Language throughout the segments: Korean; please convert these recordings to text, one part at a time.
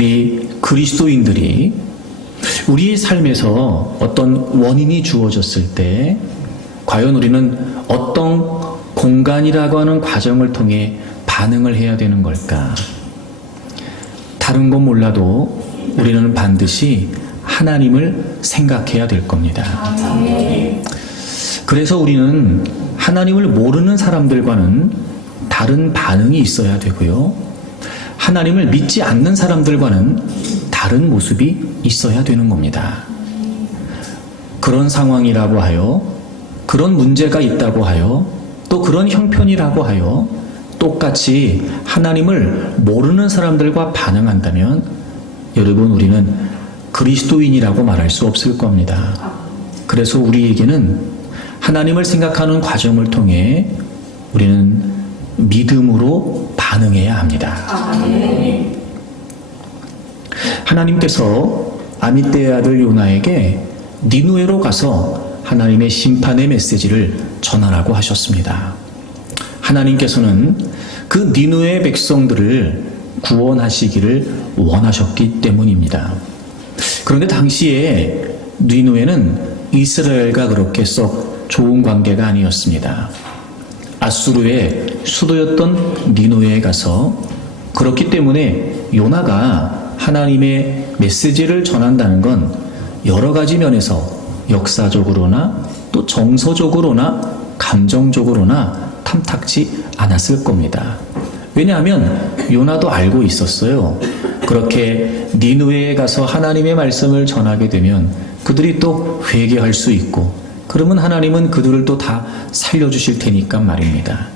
우리 그리스도인들이 우리의 삶에서 어떤 원인이 주어졌을 때 과연 우리는 어떤 공간이라고 하는 과정을 통해 반응을 해야 되는 걸까? 다른 건 몰라도 우리는 반드시 하나님을 생각해야 될 겁니다. 그래서 우리는 하나님을 모르는 사람들과는 다른 반응이 있어야 되고요. 하나님을 믿지 않는 사람들과는 다른 모습이 있어야 되는 겁니다. 그런 상황이라고 하여, 그런 문제가 있다고 하여, 또 그런 형편이라고 하여 똑같이 하나님을 모르는 사람들과 반응한다면 여러분, 우리는 그리스도인이라고 말할 수 없을 겁니다. 그래서 우리에게는 하나님을 생각하는 과정을 통해 우리는 믿음으로 반응해야 합니다. 하나님께서 아미떼의 아들 요나에게 니누에로 가서 하나님의 심판의 메시지를 전하라고 하셨습니다. 하나님께서는 그 니누의 백성들을 구원하시기를 원하셨기 때문입니다. 그런데 당시에 니누에는 이스라엘과 그렇게 썩 좋은 관계가 아니었습니다. 아수르의 수도였던 니누에에 가서, 그렇기 때문에 요나가 하나님의 메시지를 전한다는 건 여러 가지 면에서 역사적으로나 또 정서적으로나 감정적으로나 탐탁지 않았을 겁니다. 왜냐하면 요나도 알고 있었어요. 그렇게 니누에에 가서 하나님의 말씀을 전하게 되면 그들이 또 회개할 수 있고, 그러면 하나님은 그들을 또 다 살려주실 테니까 말입니다.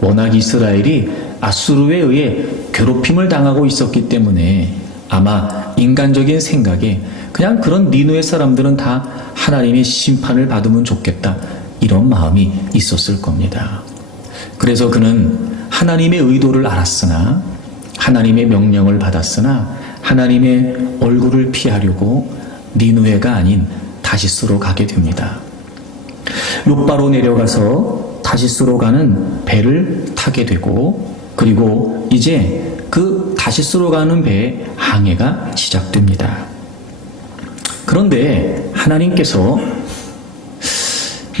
워낙 이스라엘이 아수르에 의해 괴롭힘을 당하고 있었기 때문에 아마 인간적인 생각에 그냥 그런 니누의 사람들은 다 하나님의 심판을 받으면 좋겠다, 이런 마음이 있었을 겁니다. 그래서 그는 하나님의 의도를 알았으나, 하나님의 명령을 받았으나 하나님의 얼굴을 피하려고 니누에가 아닌 다시스로 가게 됩니다. 욥바로 내려가서 다시스로 가는 배를 타게 되고, 그리고 이제 그 다시스로 가는 배의 항해가 시작됩니다. 그런데 하나님께서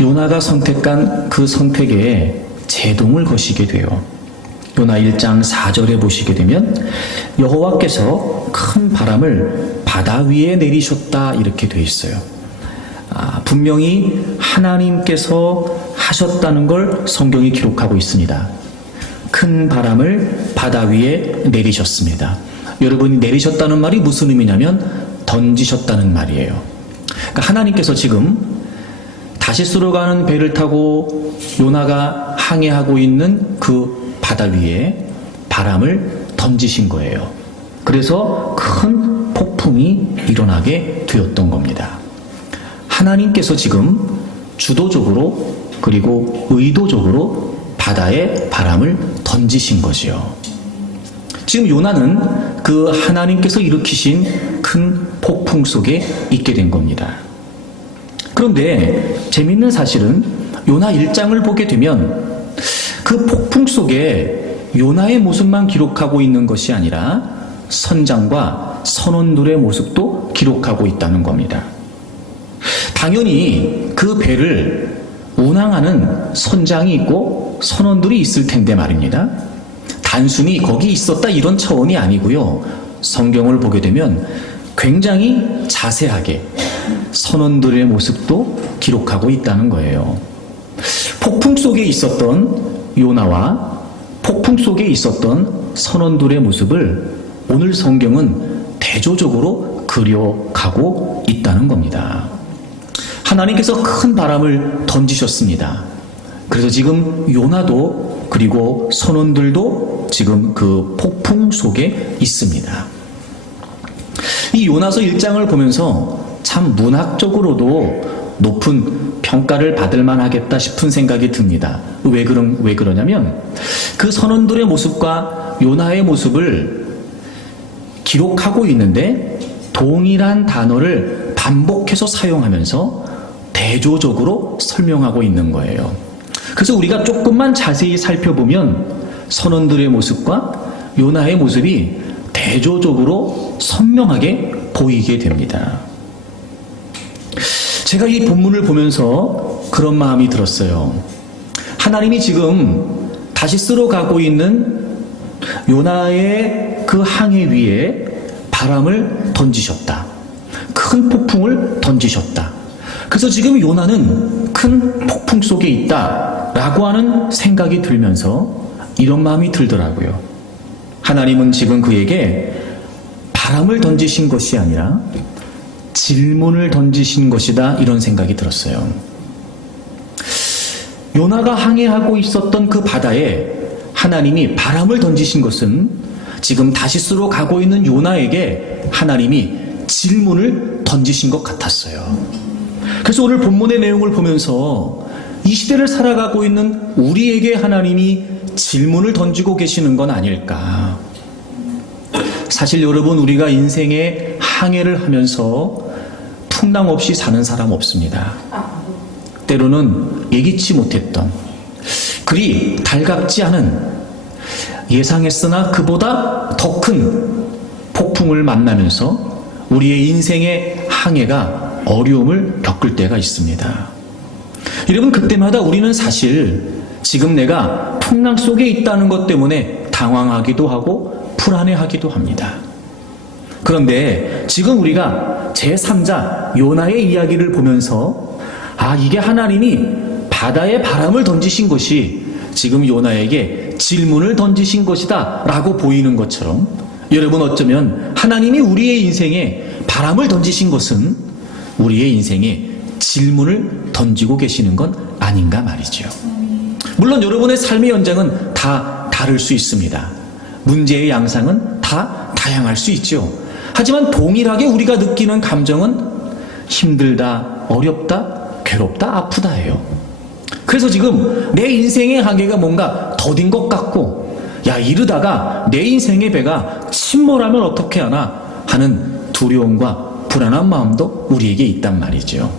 요나가 선택한 그 선택에 제동을 거시게 돼요. 요나 1장 4절에 보시게 되면 여호와께서 큰 바람을 바다 위에 내리셨다, 이렇게 돼 있어요. 분명히 하나님께서 하셨다는 걸 성경이 기록하고 있습니다. 큰 바람을 바다 위에 내리셨습니다. 여러분이 내리셨다는 말이 무슨 의미냐면 던지셨다는 말이에요. 그러니까 하나님께서 지금 다시스로 가는 배를 타고 요나가 항해하고 있는 그 바다 위에 바람을 던지신 거예요. 그래서 큰 폭풍이 일어나게 되었던 겁니다. 하나님께서 지금 주도적으로 그리고 의도적으로 바다에 바람을 던지신 거지요. 지금 요나는 그 하나님께서 일으키신 큰 폭풍 속에 있게 된 겁니다. 그런데 재밌는 사실은 요나 1장을 보게 되면 그 폭풍 속에 요나의 모습만 기록하고 있는 것이 아니라 선장과 선원들의 모습도 기록하고 있다는 겁니다. 당연히 그 배를 운항하는 선장이 있고 선원들이 있을 텐데 말입니다. 단순히 거기 있었다 이런 차원이 아니고요. 성경을 보게 되면 굉장히 자세하게 선원들의 모습도 기록하고 있다는 거예요. 폭풍 속에 있었던 요나와 폭풍 속에 있었던 선원들의 모습을 오늘 성경은 대조적으로 그려가고 있다는 겁니다. 하나님께서 큰 바람을 던지셨습니다. 그래서 지금 요나도 그리고 선원들도 지금 그 폭풍 속에 있습니다. 이 요나서 1장을 보면서 참 문학적으로도 높은 평가를 받을 만하겠다 싶은 생각이 듭니다. 왜 그러냐면 그 선원들의 모습과 요나의 모습을 기록하고 있는데 동일한 단어를 반복해서 사용하면서 대조적으로 설명하고 있는 거예요. 그래서 우리가 조금만 자세히 살펴보면 선원들의 모습과 요나의 모습이 대조적으로 선명하게 보이게 됩니다. 제가 이 본문을 보면서 그런 마음이 들었어요. 하나님이 지금 다시스로 가고 있는 요나의 그 항해 위에 바람을 던지셨다. 큰 폭풍을 던지셨다. 그래서 지금 요나는 큰 폭풍 속에 있다 라고 하는 생각이 들면서 이런 마음이 들더라고요. 하나님은 지금 그에게 바람을 던지신 것이 아니라 질문을 던지신 것이다, 이런 생각이 들었어요. 요나가 항해하고 있었던 그 바다에 하나님이 바람을 던지신 것은 지금 다시스로 가고 있는 요나에게 하나님이 질문을 던지신 것 같았어요. 그래서 오늘 본문의 내용을 보면서 이 시대를 살아가고 있는 우리에게 하나님이 질문을 던지고 계시는 건 아닐까. 사실 여러분, 우리가 인생의 항해를 하면서 풍랑 없이 사는 사람 없습니다. 때로는 예기치 못했던, 그리 달갑지 않은, 예상했으나 그보다 더 큰 폭풍을 만나면서 우리의 인생의 항해가 어려움을 겪을 때가 있습니다. 여러분, 그때마다 우리는 사실 지금 내가 풍랑 속에 있다는 것 때문에 당황하기도 하고 불안해하기도 합니다. 그런데 지금 우리가 제3자 요나의 이야기를 보면서 이게 하나님이 바다에 바람을 던지신 것이 지금 요나에게 질문을 던지신 것이다 라고 보이는 것처럼, 여러분, 어쩌면 하나님이 우리의 인생에 바람을 던지신 것은 우리의 인생에 질문을 던지고 계시는 건 아닌가 말이죠. 물론 여러분의 삶의 연장은 다 다를 수 있습니다. 문제의 양상은 다 다양할 수 있죠. 하지만 동일하게 우리가 느끼는 감정은 힘들다, 어렵다, 괴롭다, 아프다예요. 그래서 지금 내 인생의 항해가 뭔가 더딘 것 같고, 이러다가 내 인생의 배가 침몰하면 어떻게 하나 하는 두려움과 불안한 마음도 우리에게 있단 말이죠.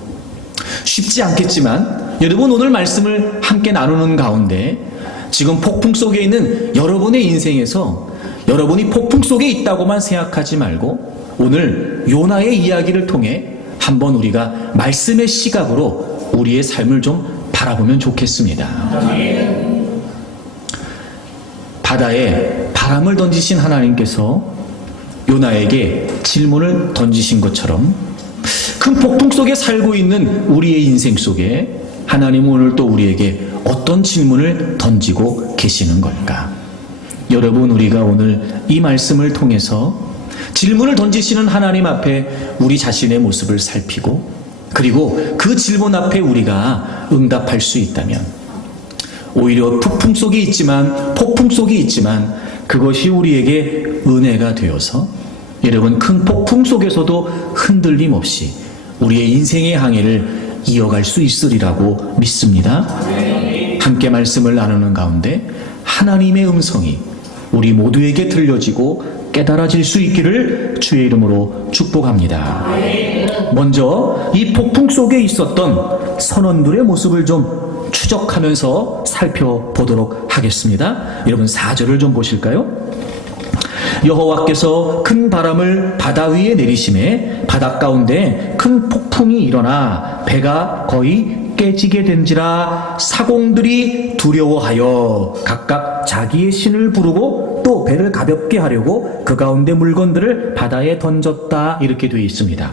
쉽지 않겠지만 여러분, 오늘 말씀을 함께 나누는 가운데 지금 폭풍 속에 있는 여러분의 인생에서 여러분이 폭풍 속에 있다고만 생각하지 말고 오늘 요나의 이야기를 통해 한번 우리가 말씀의 시각으로 우리의 삶을 좀 바라보면 좋겠습니다. 바다에 바람을 던지신 하나님께서 요나에게 질문을 던지신 것처럼 큰 폭풍 속에 살고 있는 우리의 인생 속에 하나님은 오늘 또 우리에게 어떤 질문을 던지고 계시는 걸까? 여러분, 우리가 오늘 이 말씀을 통해서 질문을 던지시는 하나님 앞에 우리 자신의 모습을 살피고, 그리고 그 질문 앞에 우리가 응답할 수 있다면, 오히려 폭풍 속에 있지만 그것이 우리에게 은혜가 되어서 여러분, 큰 폭풍 속에서도 흔들림 없이 우리의 인생의 항해를 이어갈 수 있으리라고 믿습니다. 함께 말씀을 나누는 가운데 하나님의 음성이 우리 모두에게 들려지고 깨달아질 수 있기를 주의 이름으로 축복합니다. 먼저 이 폭풍 속에 있었던 선원들의 모습을 좀 추적하면서 살펴보도록 하겠습니다. 여러분, 4절을 좀 보실까요? 여호와께서 큰 바람을 바다 위에 내리심에 바닷 가운데 큰 폭풍이 일어나 배가 거의 깨지게 된지라 사공들이 두려워하여 각각 자기의 신을 부르고 또 배를 가볍게 하려고 그 가운데 물건들을 바다에 던졌다, 이렇게 되어 있습니다.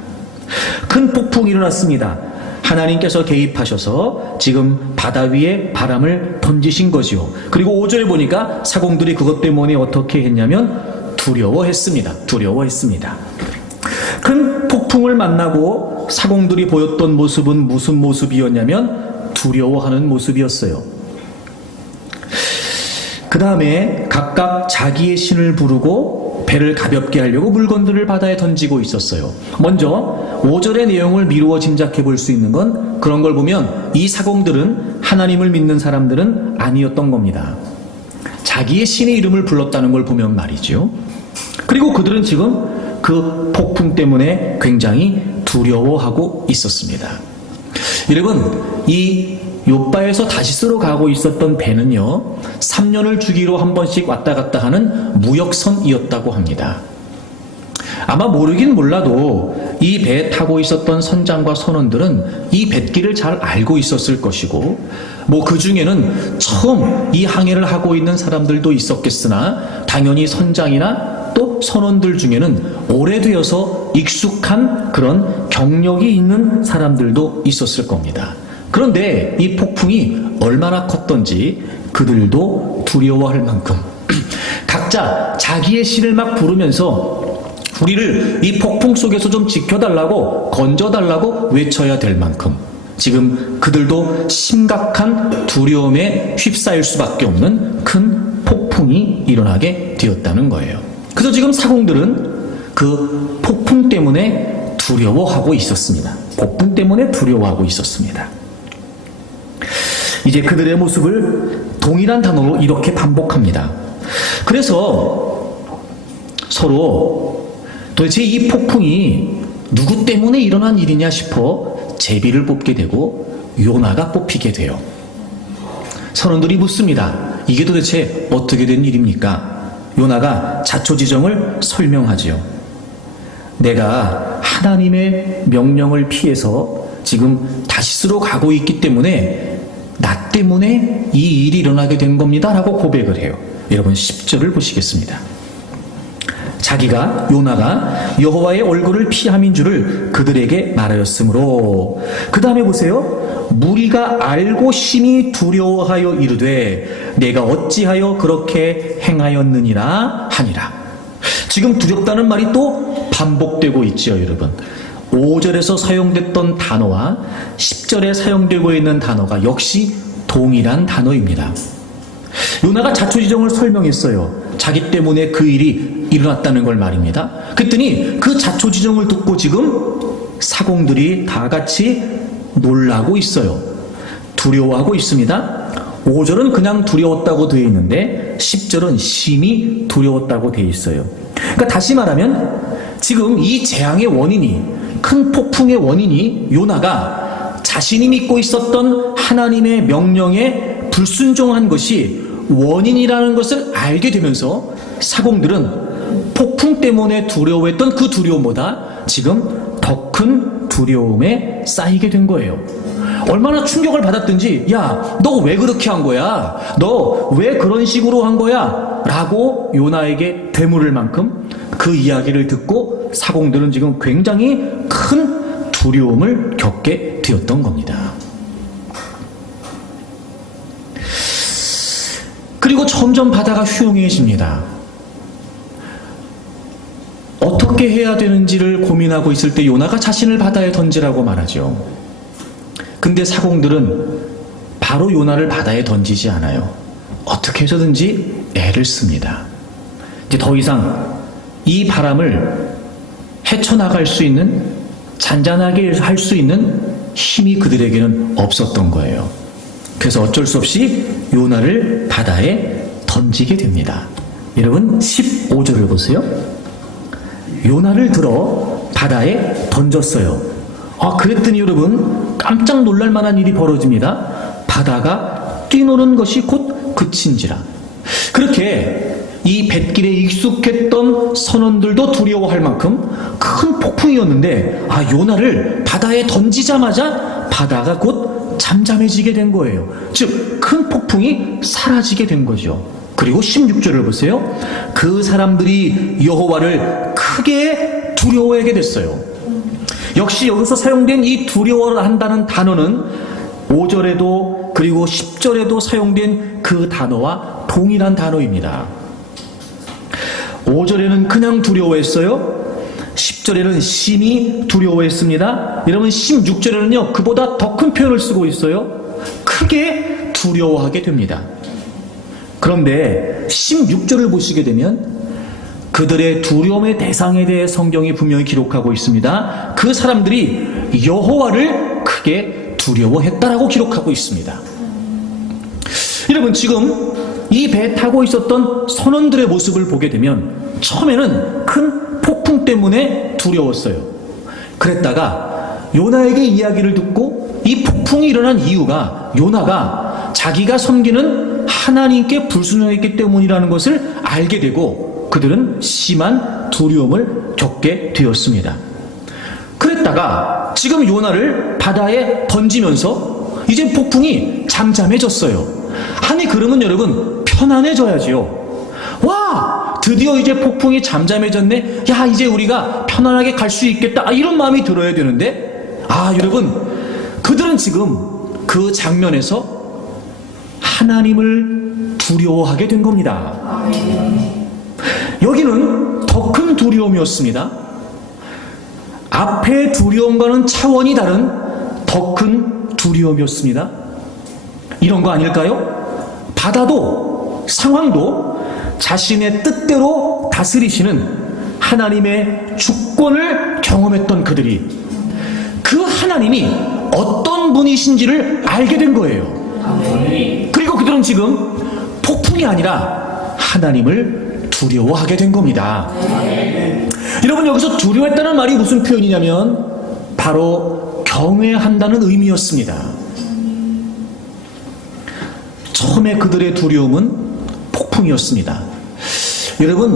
큰 폭풍이 일어났습니다. 하나님께서 개입하셔서 지금 바다 위에 바람을 던지신 거지요. 그리고 5절에 보니까 사공들이 그것 때문에 어떻게 했냐면 두려워했습니다. 큰 폭풍을 만나고 사공들이 보였던 모습은 무슨 모습이었냐면 두려워하는 모습이었어요. 그 다음에 각각 자기의 신을 부르고 배를 가볍게 하려고 물건들을 바다에 던지고 있었어요. 먼저 5절의 내용을 미루어 짐작해 볼 수 있는 건, 그런 걸 보면 이 사공들은 하나님을 믿는 사람들은 아니었던 겁니다. 자기의 신의 이름을 불렀다는 걸 보면 말이죠. 그리고 그들은 지금 그 폭풍 때문에 굉장히 두려워하고 있었습니다. 여러분, 이 욥바에서 다시스로 가고 있었던 배는요, 3년을 주기로 한 번씩 왔다 갔다 하는 무역선이었다고 합니다. 아마 모르긴 몰라도 이 배에 타고 있었던 선장과 선원들은 이 뱃길을 잘 알고 있었을 것이고, 뭐 그 중에는 처음 이 항해를 하고 있는 사람들도 있었겠으나 당연히 선장이나 또 선원들 중에는 오래되어서 익숙한 그런 경력이 있는 사람들도 있었을 겁니다. 그런데 이 폭풍이 얼마나 컸던지 그들도 두려워할 만큼 각자 자기의 신을 막 부르면서 우리를 이 폭풍 속에서 좀 지켜달라고, 건져달라고 외쳐야 될 만큼 지금 그들도 심각한 두려움에 휩싸일 수밖에 없는 큰 폭풍이 일어나게 되었다는 거예요. 그래서 지금 사공들은 그 폭풍 때문에 두려워하고 있었습니다. 폭풍 때문에 두려워하고 있었습니다. 이제 그들의 모습을 동일한 단어로 이렇게 반복합니다. 그래서 서로 도대체 이 폭풍이 누구 때문에 일어난 일이냐 싶어 제비를 뽑게 되고 요나가 뽑히게 돼요. 선원들이 묻습니다. 이게 도대체 어떻게 된 일입니까? 요나가 자초지정을 설명하지요. 내가 하나님의 명령을 피해서 지금 다시스로 가고 있기 때문에 나 때문에 이 일이 일어나게 된 겁니다 라고 고백을 해요. 여러분 10절을 보시겠습니다. 자기가 요나가 여호와의 얼굴을 피함인 줄을 그들에게 말하였으므로, 그 다음에 보세요. 무리가 알고 심히 두려워하여 이르되 내가 어찌하여 그렇게 행하였느니라 하니라. 지금 두렵다는 말이 또 반복되고 있지요, 여러분. 5절에서 사용됐던 단어와 10절에 사용되고 있는 단어가 역시 동일한 단어입니다. 요나가 자초지정을 설명했어요. 자기 때문에 그 일이 일어났다는 걸 말입니다. 그랬더니 그 자초지정을 듣고 지금 사공들이 다 같이 놀라고 있어요. 두려워하고 있습니다. 5절은 그냥 두려웠다고 되어 있는데 10절은 심히 두려웠다고 되어 있어요. 그러니까 다시 말하면 지금 이 재앙의 원인이, 큰 폭풍의 원인이 요나가 자신이 믿고 있었던 하나님의 명령에 불순종한 것이 원인이라는 것을 알게 되면서 사공들은 폭풍 때문에 두려워했던 그 두려움보다 지금 더 큰 두려움에 쌓이게 된 거예요. 얼마나 충격을 받았든지, 야, 너 왜 그렇게 한 거야? 너 왜 그런 식으로 한 거야? 라고 요나에게 되물을 만큼 그 이야기를 듣고 사공들은 지금 굉장히 큰 두려움을 겪게 되었던 겁니다. 그리고 점점 바다가 흉해집니다. 어떻게 해야 되는지를 고민하고 있을 때 요나가 자신을 바다에 던지라고 말하죠. 근데 사공들은 바로 요나를 바다에 던지지 않아요. 어떻게 해서든지 애를 씁니다. 이제 더 이상 이 바람을 헤쳐나갈 수 있는, 잔잔하게 할 수 있는 힘이 그들에게는 없었던 거예요. 그래서 어쩔 수 없이 요나를 바다에 던지게 됩니다. 여러분 15절을 보세요. 요나를 들어 바다에 던졌어요. 그랬더니 여러분 깜짝 놀랄 만한 일이 벌어집니다. 바다가 뛰노는 것이 곧 그친지라. 그렇게 이 뱃길에 익숙했던 선원들도 두려워할 만큼 큰 폭풍이었는데, 요나를 바다에 던지자마자 바다가 곧 잠잠해지게 된 거예요. 즉 큰 폭풍이 사라지게 된 거죠. 그리고 16절을 보세요. 그 사람들이 여호와를 크게 두려워하게 됐어요. 역시 여기서 사용된 이 두려워한다는 단어는 5절에도 그리고 10절에도 사용된 그 단어와 동일한 단어입니다. 5절에는 그냥 두려워했어요. 10절에는 심히 두려워했습니다. 여러분 16절에는요 그보다 더 큰 표현을 쓰고 있어요. 크게 두려워하게 됩니다. 그런데 16절을 보시게 되면 그들의 두려움의 대상에 대해 성경이 분명히 기록하고 있습니다. 그 사람들이 여호와를 크게 두려워했다라고 기록하고 있습니다. 여러분 지금 이 배에 타고 있었던 선원들의 모습을 보게 되면 처음에는 큰 폭풍 때문에 두려웠어요. 그랬다가 요나에게 이야기를 듣고 이 폭풍이 일어난 이유가 요나가 자기가 섬기는 하나님께 불순종했기 때문이라는 것을 알게 되고 그들은 심한 두려움을 겪게 되었습니다. 그랬다가 지금 요나를 바다에 던지면서 이제 폭풍이 잠잠해졌어요. 아니 그러면 여러분 편안해져야지요. 와, 드디어 이제 폭풍이 잠잠해졌네. 야, 이제 우리가 편안하게 갈 수 있겠다. 이런 마음이 들어야 되는데, 여러분, 그들은 지금 그 장면에서 하나님을 두려워하게 된 겁니다. 여기는 더 큰 두려움이었습니다. 앞의 두려움과는 차원이 다른 더 큰 두려움이었습니다. 이런 거 아닐까요? 바다도 상황도 자신의 뜻대로 다스리시는 하나님의 주권을 경험했던 그들이 그 하나님이 어떤 분이신지를 알게 된 거예요. 그리고 그들은 지금 폭풍이 아니라 하나님을 두려워하게 된 겁니다. 여러분, 여기서 두려워했다는 말이 무슨 표현이냐면 바로 경외한다는 의미였습니다. 처음에 그들의 두려움은 폭풍이었습니다. 여러분,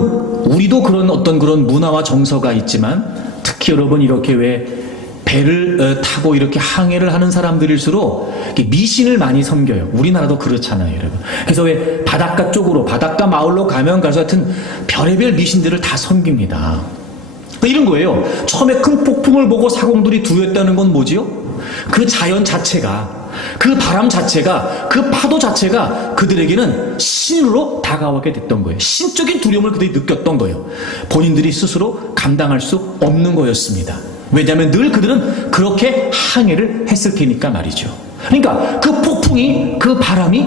우리도 그런 문화와 정서가 있지만 특히 여러분 이렇게 왜 배를 타고 이렇게 항해를 하는 사람들일수록 미신을 많이 섬겨요. 우리나라도 그렇잖아요, 여러분. 그래서 왜 바닷가 쪽으로, 바닷가 마을로 가면 가서 하여튼 별의별 미신들을 다 섬깁니다. 이런 거예요. 처음에 큰 폭풍을 보고 사공들이 두려웠다는 건 뭐지요? 그 자연 자체가, 그 바람 자체가, 그 파도 자체가 그들에게는 신으로 다가오게 됐던 거예요. 신적인 두려움을 그들이 느꼈던 거예요. 본인들이 스스로 감당할 수 없는 거였습니다. 왜냐하면 늘 그들은 그렇게 항해를 했을 테니까 말이죠. 그러니까 그 폭풍이, 그 바람이,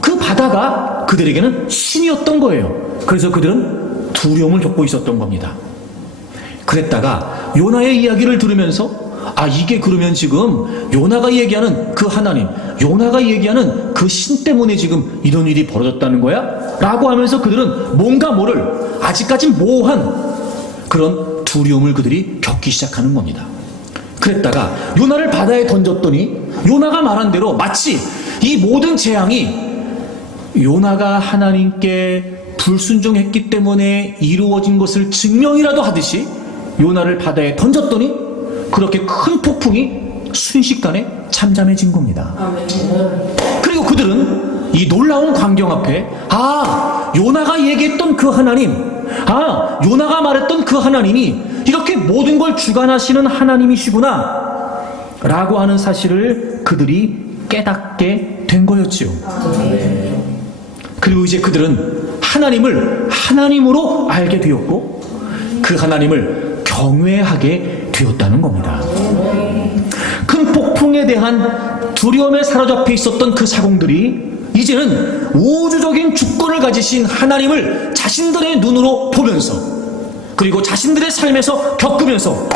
그 바다가 그들에게는 신이었던 거예요. 그래서 그들은 두려움을 겪고 있었던 겁니다. 그랬다가 요나의 이야기를 들으면서 이게 그러면 지금 요나가 얘기하는 그 하나님, 요나가 얘기하는 그 신 때문에 지금 이런 일이 벌어졌다는 거야? 라고 하면서 그들은 뭔가 모를 아직까지 모호한 그런 두려움을 그들이 겪기 시작하는 겁니다. 그랬다가 요나를 바다에 던졌더니 요나가 말한 대로 마치 이 모든 재앙이 요나가 하나님께 불순종했기 때문에 이루어진 것을 증명이라도 하듯이 요나를 바다에 던졌더니 그렇게 큰 폭풍이 순식간에 잠잠해진 겁니다. 그리고 그들은 이 놀라운 광경 앞에 요나가 얘기했던 그 하나님, 요나가 말했던 그 하나님이 이렇게 모든 걸 주관하시는 하나님이시구나 라고 하는 사실을 그들이 깨닫게 된 거였지요. 그리고 이제 그들은 하나님을 하나님으로 알게 되었고 그 하나님을 경외하게 되었다는 겁니다. 큰 폭풍에 대한 두려움에 사로잡혀 있었던 그 사공들이 이제는 우주적인 주권을 가지신 하나님을 자신들의 눈으로 보면서 그리고 자신들의 삶에서 겪으면서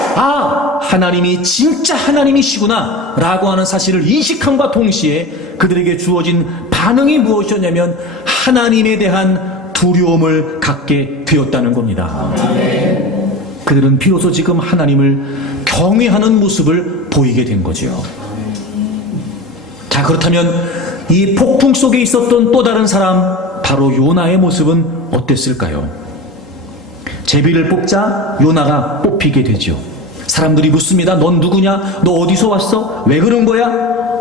하나님이 진짜 하나님이시구나 라고 하는 사실을 인식함과 동시에 그들에게 주어진 반응이 무엇이었냐면 하나님에 대한 두려움을 갖게 되었다는 겁니다. 그들은 비로소 지금 하나님을 경외하는 모습을 보이게 된 거죠. 자, 그렇다면 이 폭풍 속에 있었던 또 다른 사람, 바로 요나의 모습은 어땠을까요? 제비를 뽑자 요나가 뽑히게 되죠. 사람들이 묻습니다. 넌 누구냐? 너 어디서 왔어? 왜 그런 거야?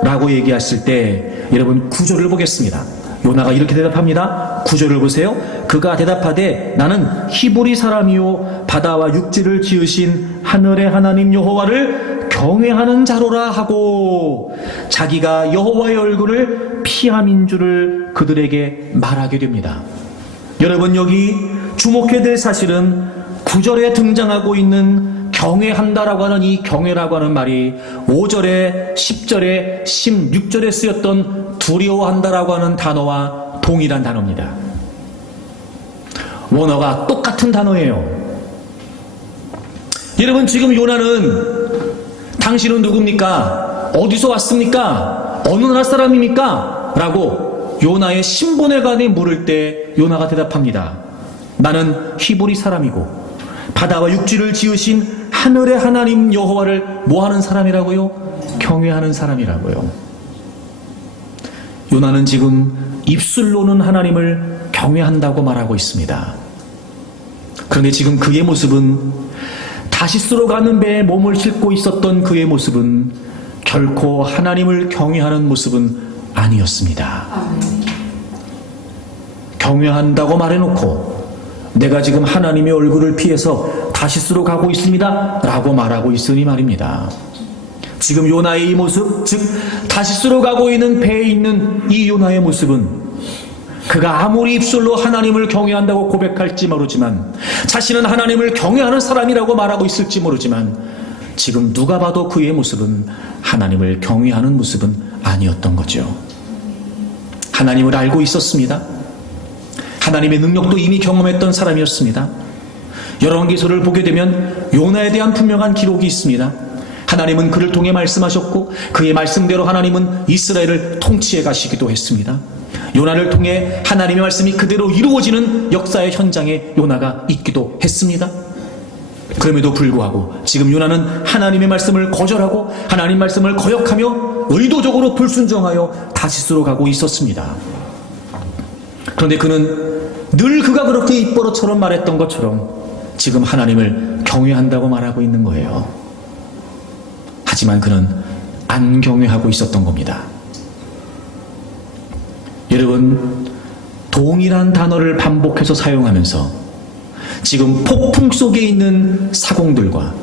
라고 얘기했을 때 여러분 9절을 보겠습니다. 요나가 이렇게 대답합니다. 9절을 보세요. 그가 대답하되 나는 히브리 사람이요 바다와 육지를 지으신 하늘의 하나님 여호와를 경외하는 자로라 하고 자기가 여호와의 얼굴을 피함인 줄을 그들에게 말하게 됩니다. 여러분, 여기 주목해야 될 사실은 9절에 등장하고 있는 경외한다라고 하는 이 경외라고 하는 말이 5절에 10절에 16절에 쓰였던 두려워한다라고 하는 단어와 동일한 단어입니다. 원어가 똑같은 단어예요. 여러분, 지금 요나는 당신은 누굽니까? 어디서 왔습니까? 어느 나라 사람입니까? 라고 요나의 신분에 관해 물을 때 요나가 대답합니다. 나는 히브리 사람이고 바다와 육지를 지으신 하늘의 하나님 여호와를 뭐하는 사람이라고요? 경외하는 사람이라고요. 요나는 지금 입술로는 하나님을 경외한다고 말하고 있습니다. 그런데 지금 그의 모습은, 다시스로 가는 배에 몸을 싣고 있었던 그의 모습은 결코 하나님을 경외하는 모습은 아니었습니다. 경외한다고 말해놓고 내가 지금 하나님의 얼굴을 피해서 다시스로 가고 있습니다 라고 말하고 있으니 말입니다. 지금 요나의 이 모습, 즉 다시스로 가고 있는 배에 있는 이 요나의 모습은, 그가 아무리 입술로 하나님을 경외한다고 고백할지 모르지만, 자신은 하나님을 경외하는 사람이라고 말하고 있을지 모르지만, 지금 누가 봐도 그의 모습은 하나님을 경외하는 모습은 아니었던 거죠. 하나님을 알고 있었습니다. 하나님의 능력도 이미 경험했던 사람이었습니다. 열왕기서를 보게 되면 요나에 대한 분명한 기록이 있습니다. 하나님은 그를 통해 말씀하셨고 그의 말씀대로 하나님은 이스라엘을 통치해 가시기도 했습니다. 요나를 통해 하나님의 말씀이 그대로 이루어지는 역사의 현장에 요나가 있기도 했습니다. 그럼에도 불구하고 지금 요나는 하나님의 말씀을 거절하고 하나님 말씀을 거역하며 의도적으로 불순종하여 다시스로 가고 있었습니다. 그런데 그는 늘 그가 그렇게 입버릇처럼 말했던 것처럼 지금 하나님을 경외한다고 말하고 있는 거예요. 하지만 그는 안 경외하고 있었던 겁니다. 여러분, 동일한 단어를 반복해서 사용하면서 지금 폭풍 속에 있는 사공들과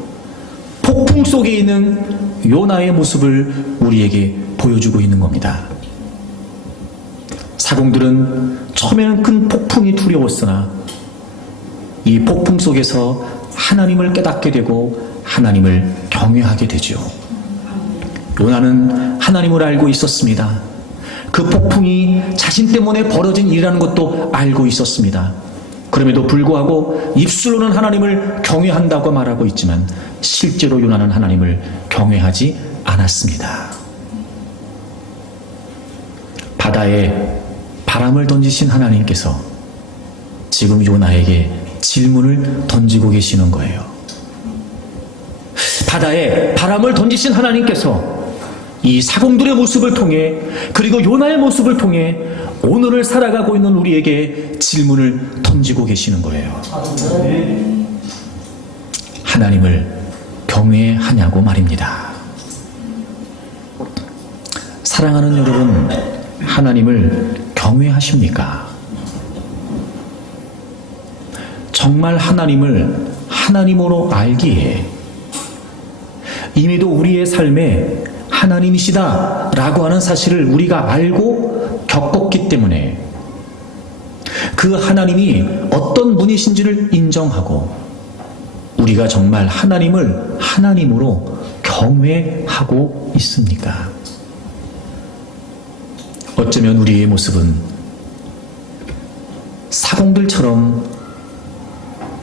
폭풍 속에 있는 요나의 모습을 우리에게 보여주고 있는 겁니다. 사공들은 처음에는 큰 폭풍이 두려웠으나 이 폭풍 속에서 하나님을 깨닫게 되고 하나님을 경외하게 되죠. 요나는 하나님을 알고 있었습니다. 그 폭풍이 자신 때문에 벌어진 일이라는 것도 알고 있었습니다. 그럼에도 불구하고 입술로는 하나님을 경외한다고 말하고 있지만 실제로 요나는 하나님을 경외하지 않았습니다. 바다에 바람을 던지신 하나님께서 지금 요나에게 질문을 던지고 계시는 거예요. 바다에 바람을 던지신 하나님께서 이 사공들의 모습을 통해, 그리고 요나의 모습을 통해 오늘을 살아가고 있는 우리에게 질문을 던지고 계시는 거예요. 하나님을 경외하냐고 말입니다. 사랑하는 여러분, 하나님을 경외하십니까? 정말 하나님을 하나님으로 알기에 이미도 우리의 삶에 하나님이시다 라고 하는 사실을 우리가 알고 겪었기 때문에 그 하나님이 어떤 분이신지를 인정하고 우리가 정말 하나님을 하나님으로 경외하고 있습니까? 어쩌면 우리의 모습은 사공들처럼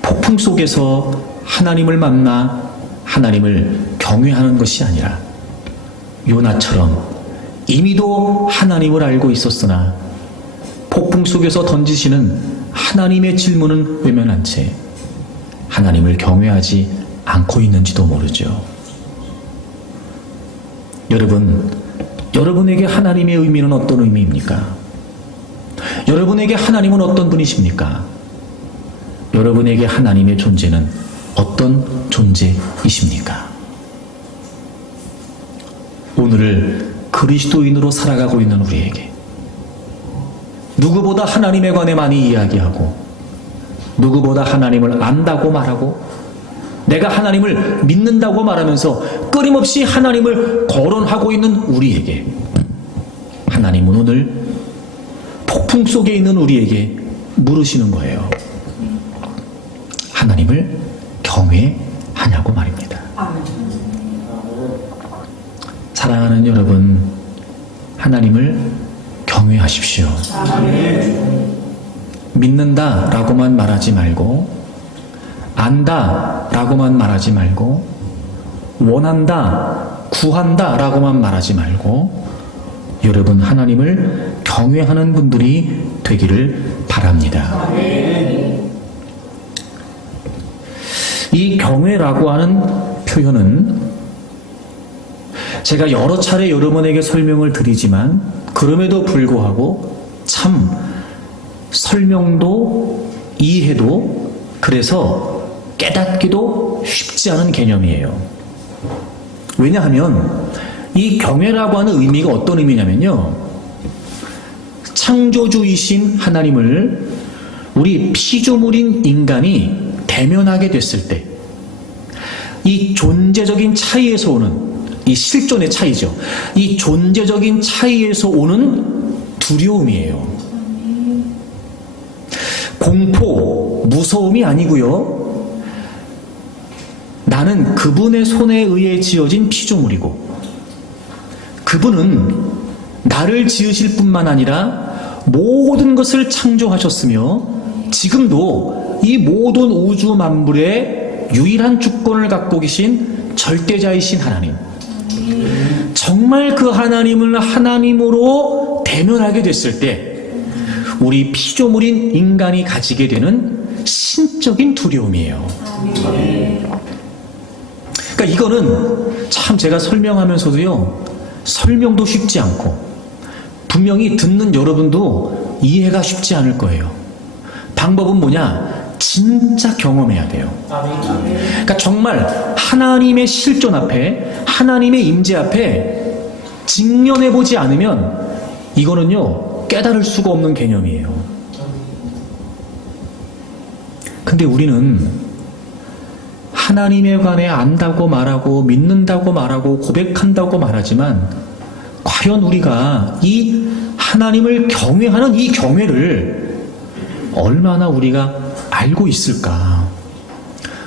폭풍 속에서 하나님을 만나 하나님을 경외하는 것이 아니라 요나처럼 이미도 하나님을 알고 있었으나 폭풍 속에서 던지시는 하나님의 질문은 외면한 채 하나님을 경외하지 않고 있는지도 모르죠. 여러분, 여러분에게 하나님의 의미는 어떤 의미입니까? 여러분에게 하나님은 어떤 분이십니까? 여러분에게 하나님의 존재는 어떤 존재이십니까? 오늘을 그리스도인으로 살아가고 있는 우리에게 누구보다 하나님에 관해 많이 이야기하고 누구보다 하나님을 안다고 말하고 내가 하나님을 믿는다고 말하면서 끊임없이 하나님을 거론하고 있는 우리에게 하나님은 오늘 폭풍 속에 있는 우리에게 물으시는 거예요. 하나님을 경외하냐고 말입니다. 사랑하는 여러분, 하나님을 경외하십시오. 믿는다 라고만 말하지 말고 안다 라고만 말하지 말고 원한다, 구한다 라고만 말하지 말고 여러분 하나님을 경외하는 분들이 되기를 바랍니다. 이 경외라고 하는 표현은 제가 여러 차례 여러분에게 설명을 드리지만 그럼에도 불구하고 참 설명도 이해도 그래서 깨닫기도 쉽지 않은 개념이에요. 왜냐하면 이 경외라고 하는 의미가 어떤 의미냐면요, 창조주이신 하나님을 우리 피조물인 인간이 대면하게 됐을 때 이 존재적인 차이에서 오는, 이 실존의 차이죠, 이 존재적인 차이에서 오는 두려움이에요. 공포, 무서움이 아니고요, 나는 그분의 손에 의해 지어진 피조물이고 그분은 나를 지으실 뿐만 아니라 모든 것을 창조하셨으며 지금도 이 모든 우주 만물의 유일한 주권을 갖고 계신 절대자이신 하나님, 정말 그 하나님을 하나님으로 대면하게 됐을 때 우리 피조물인 인간이 가지게 되는 신적인 두려움이에요. 그러니까 이거는 참 제가 설명하면서도요, 설명도 쉽지 않고 분명히 듣는 여러분도 이해가 쉽지 않을 거예요. 방법은 뭐냐? 진짜 경험해야 돼요. 그러니까 정말 하나님의 실존 앞에, 하나님의 임재 앞에 직면해보지 않으면 이거는요, 깨달을 수가 없는 개념이에요. 근데 우리는 하나님에 관해 안다고 말하고 믿는다고 말하고 고백한다고 말하지만 과연 우리가 이 하나님을 경외하는 이 경외를 얼마나 우리가 알고 있을까?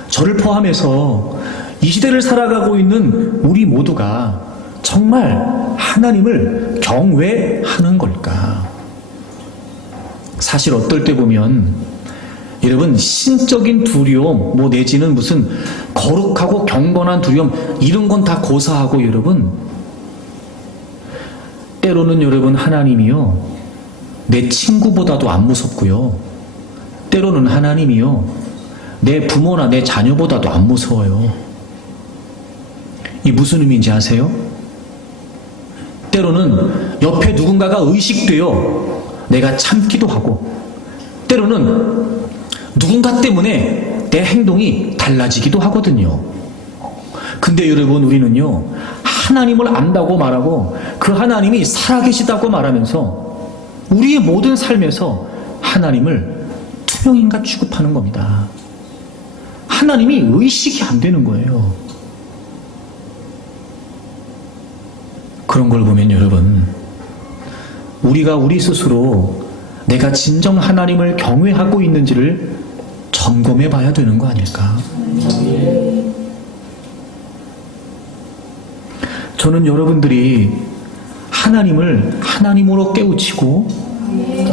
저를 포함해서 이 시대를 살아가고 있는 우리 모두가 정말 하나님을 경외하는 걸까? 사실 어떨 때 보면 여러분, 신적인 두려움, 내지는 무슨 거룩하고 경건한 두려움, 이런 건 다 고사하고 여러분, 때로는 여러분 하나님이요, 내 친구보다도 안 무섭고요, 때로는 하나님이요, 내 부모나 내 자녀보다도 안 무서워요. 이 무슨 의미인지 아세요? 때로는 옆에 누군가가 의식되어 내가 참기도 하고, 때로는 누군가 때문에 내 행동이 달라지기도 하거든요. 근데 여러분, 우리는요, 하나님을 안다고 말하고 그 하나님이 살아계시다고 말하면서 우리의 모든 삶에서 하나님을 투명인간 취급하는 겁니다. 하나님이 의식이 안 되는 거예요. 그런 걸 보면 여러분, 우리가 우리 스스로 내가 진정 하나님을 경외하고 있는지를 점검해 봐야 되는 거 아닐까? 저는 여러분들이 하나님을 하나님으로 깨우치고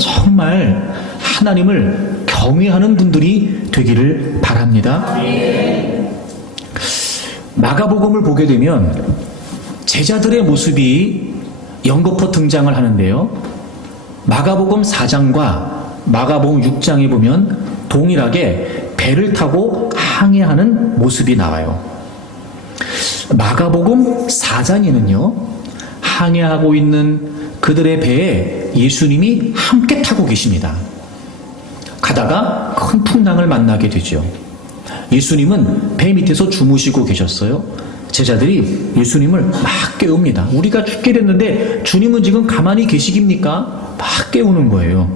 정말 하나님을 경외하는 분들이 되기를 바랍니다. 마가복음을 보게 되면 제자들의 모습이 연거푸 등장을 하는데요, 마가복음 4장과 마가복음 6장에 보면 동일하게 배를 타고 항해하는 모습이 나와요. 마가복음 4장에는요, 항해하고 있는 그들의 배에 예수님이 함께 타고 계십니다. 가다가 큰 풍랑을 만나게 되죠. 예수님은 배 밑에서 주무시고 계셨어요. 제자들이 예수님을 막 깨웁니다. 우리가 죽게 됐는데 주님은 지금 가만히 계시깁니까? 막 깨우는 거예요.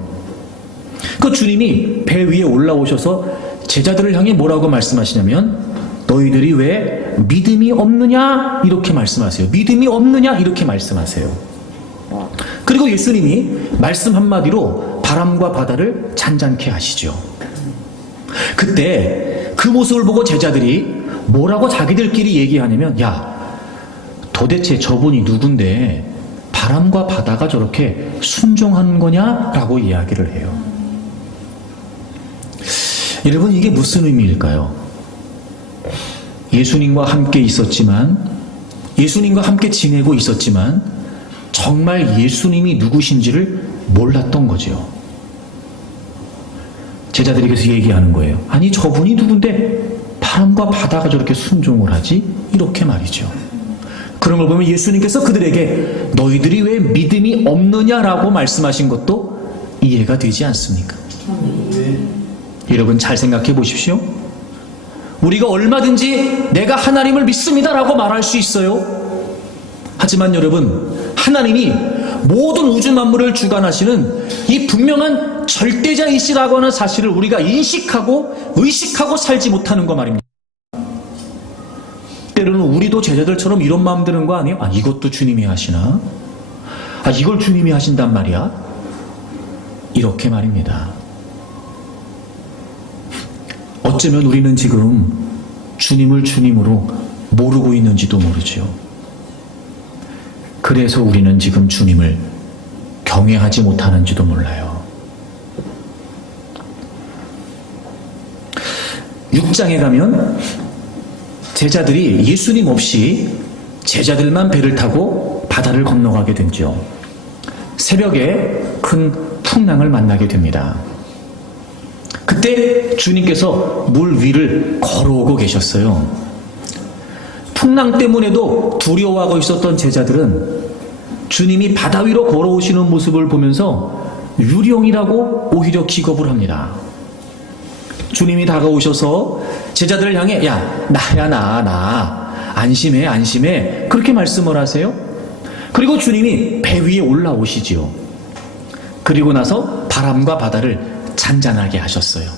그 주님이 배 위에 올라오셔서 제자들을 향해 뭐라고 말씀하시냐면, 너희들이 왜 믿음이 없느냐? 이렇게 말씀하세요. 믿음이 없느냐? 이렇게 말씀하세요. 그리고 예수님이 말씀 한마디로 바람과 바다를 잔잔케 하시죠. 그때 그 모습을 보고 제자들이 뭐라고 자기들끼리 얘기하냐면, 야, 도대체 저분이 누군데 바람과 바다가 저렇게 순종하는 거냐? 라고 이야기를 해요. 여러분, 이게 무슨 의미일까요? 예수님과 함께 있었지만, 예수님과 함께 지내고 있었지만 정말 예수님이 누구신지를 몰랐던 거죠. 제자들이 그래서 얘기하는 거예요. 아니, 저분이 누군데 바람과 바다가 저렇게 순종을 하지? 이렇게 말이죠. 그런 걸 보면 예수님께서 그들에게 너희들이 왜 믿음이 없느냐라고 말씀하신 것도 이해가 되지 않습니까? 여러분 잘 생각해 보십시오. 우리가 얼마든지 내가 하나님을 믿습니다라고 말할 수 있어요. 하지만 여러분, 하나님이 모든 우주 만물을 주관하시는 이 분명한 절대자이시라고 하는 사실을 우리가 인식하고 의식하고 살지 못하는 거 말입니다. 때로는 우리도 제자들처럼 이런 마음 드는 거 아니에요? 아, 이것도 주님이 하시나? 아, 이걸 주님이 하신단 말이야? 이렇게 말입니다. 어쩌면 우리는 지금 주님을 주님으로 모르고 있는지도 모르죠. 그래서 우리는 지금 주님을 경외하지 못하는지도 몰라요. 6장에 가면 제자들이 예수님 없이 제자들만 배를 타고 바다를 건너가게 되죠. 새벽에 큰 풍랑을 만나게 됩니다. 그때 주님께서 물 위를 걸어오고 계셨어요. 풍랑 때문에도 두려워하고 있었던 제자들은 주님이 바다 위로 걸어오시는 모습을 보면서 유령이라고 오히려 기겁을 합니다. 주님이 다가오셔서 제자들을 향해 야, 나야 나 안심해 안심해 그렇게 말씀을 하세요. 그리고 주님이 배 위에 올라오시지요. 그리고 나서 바람과 바다를 잔잔하게 하셨어요.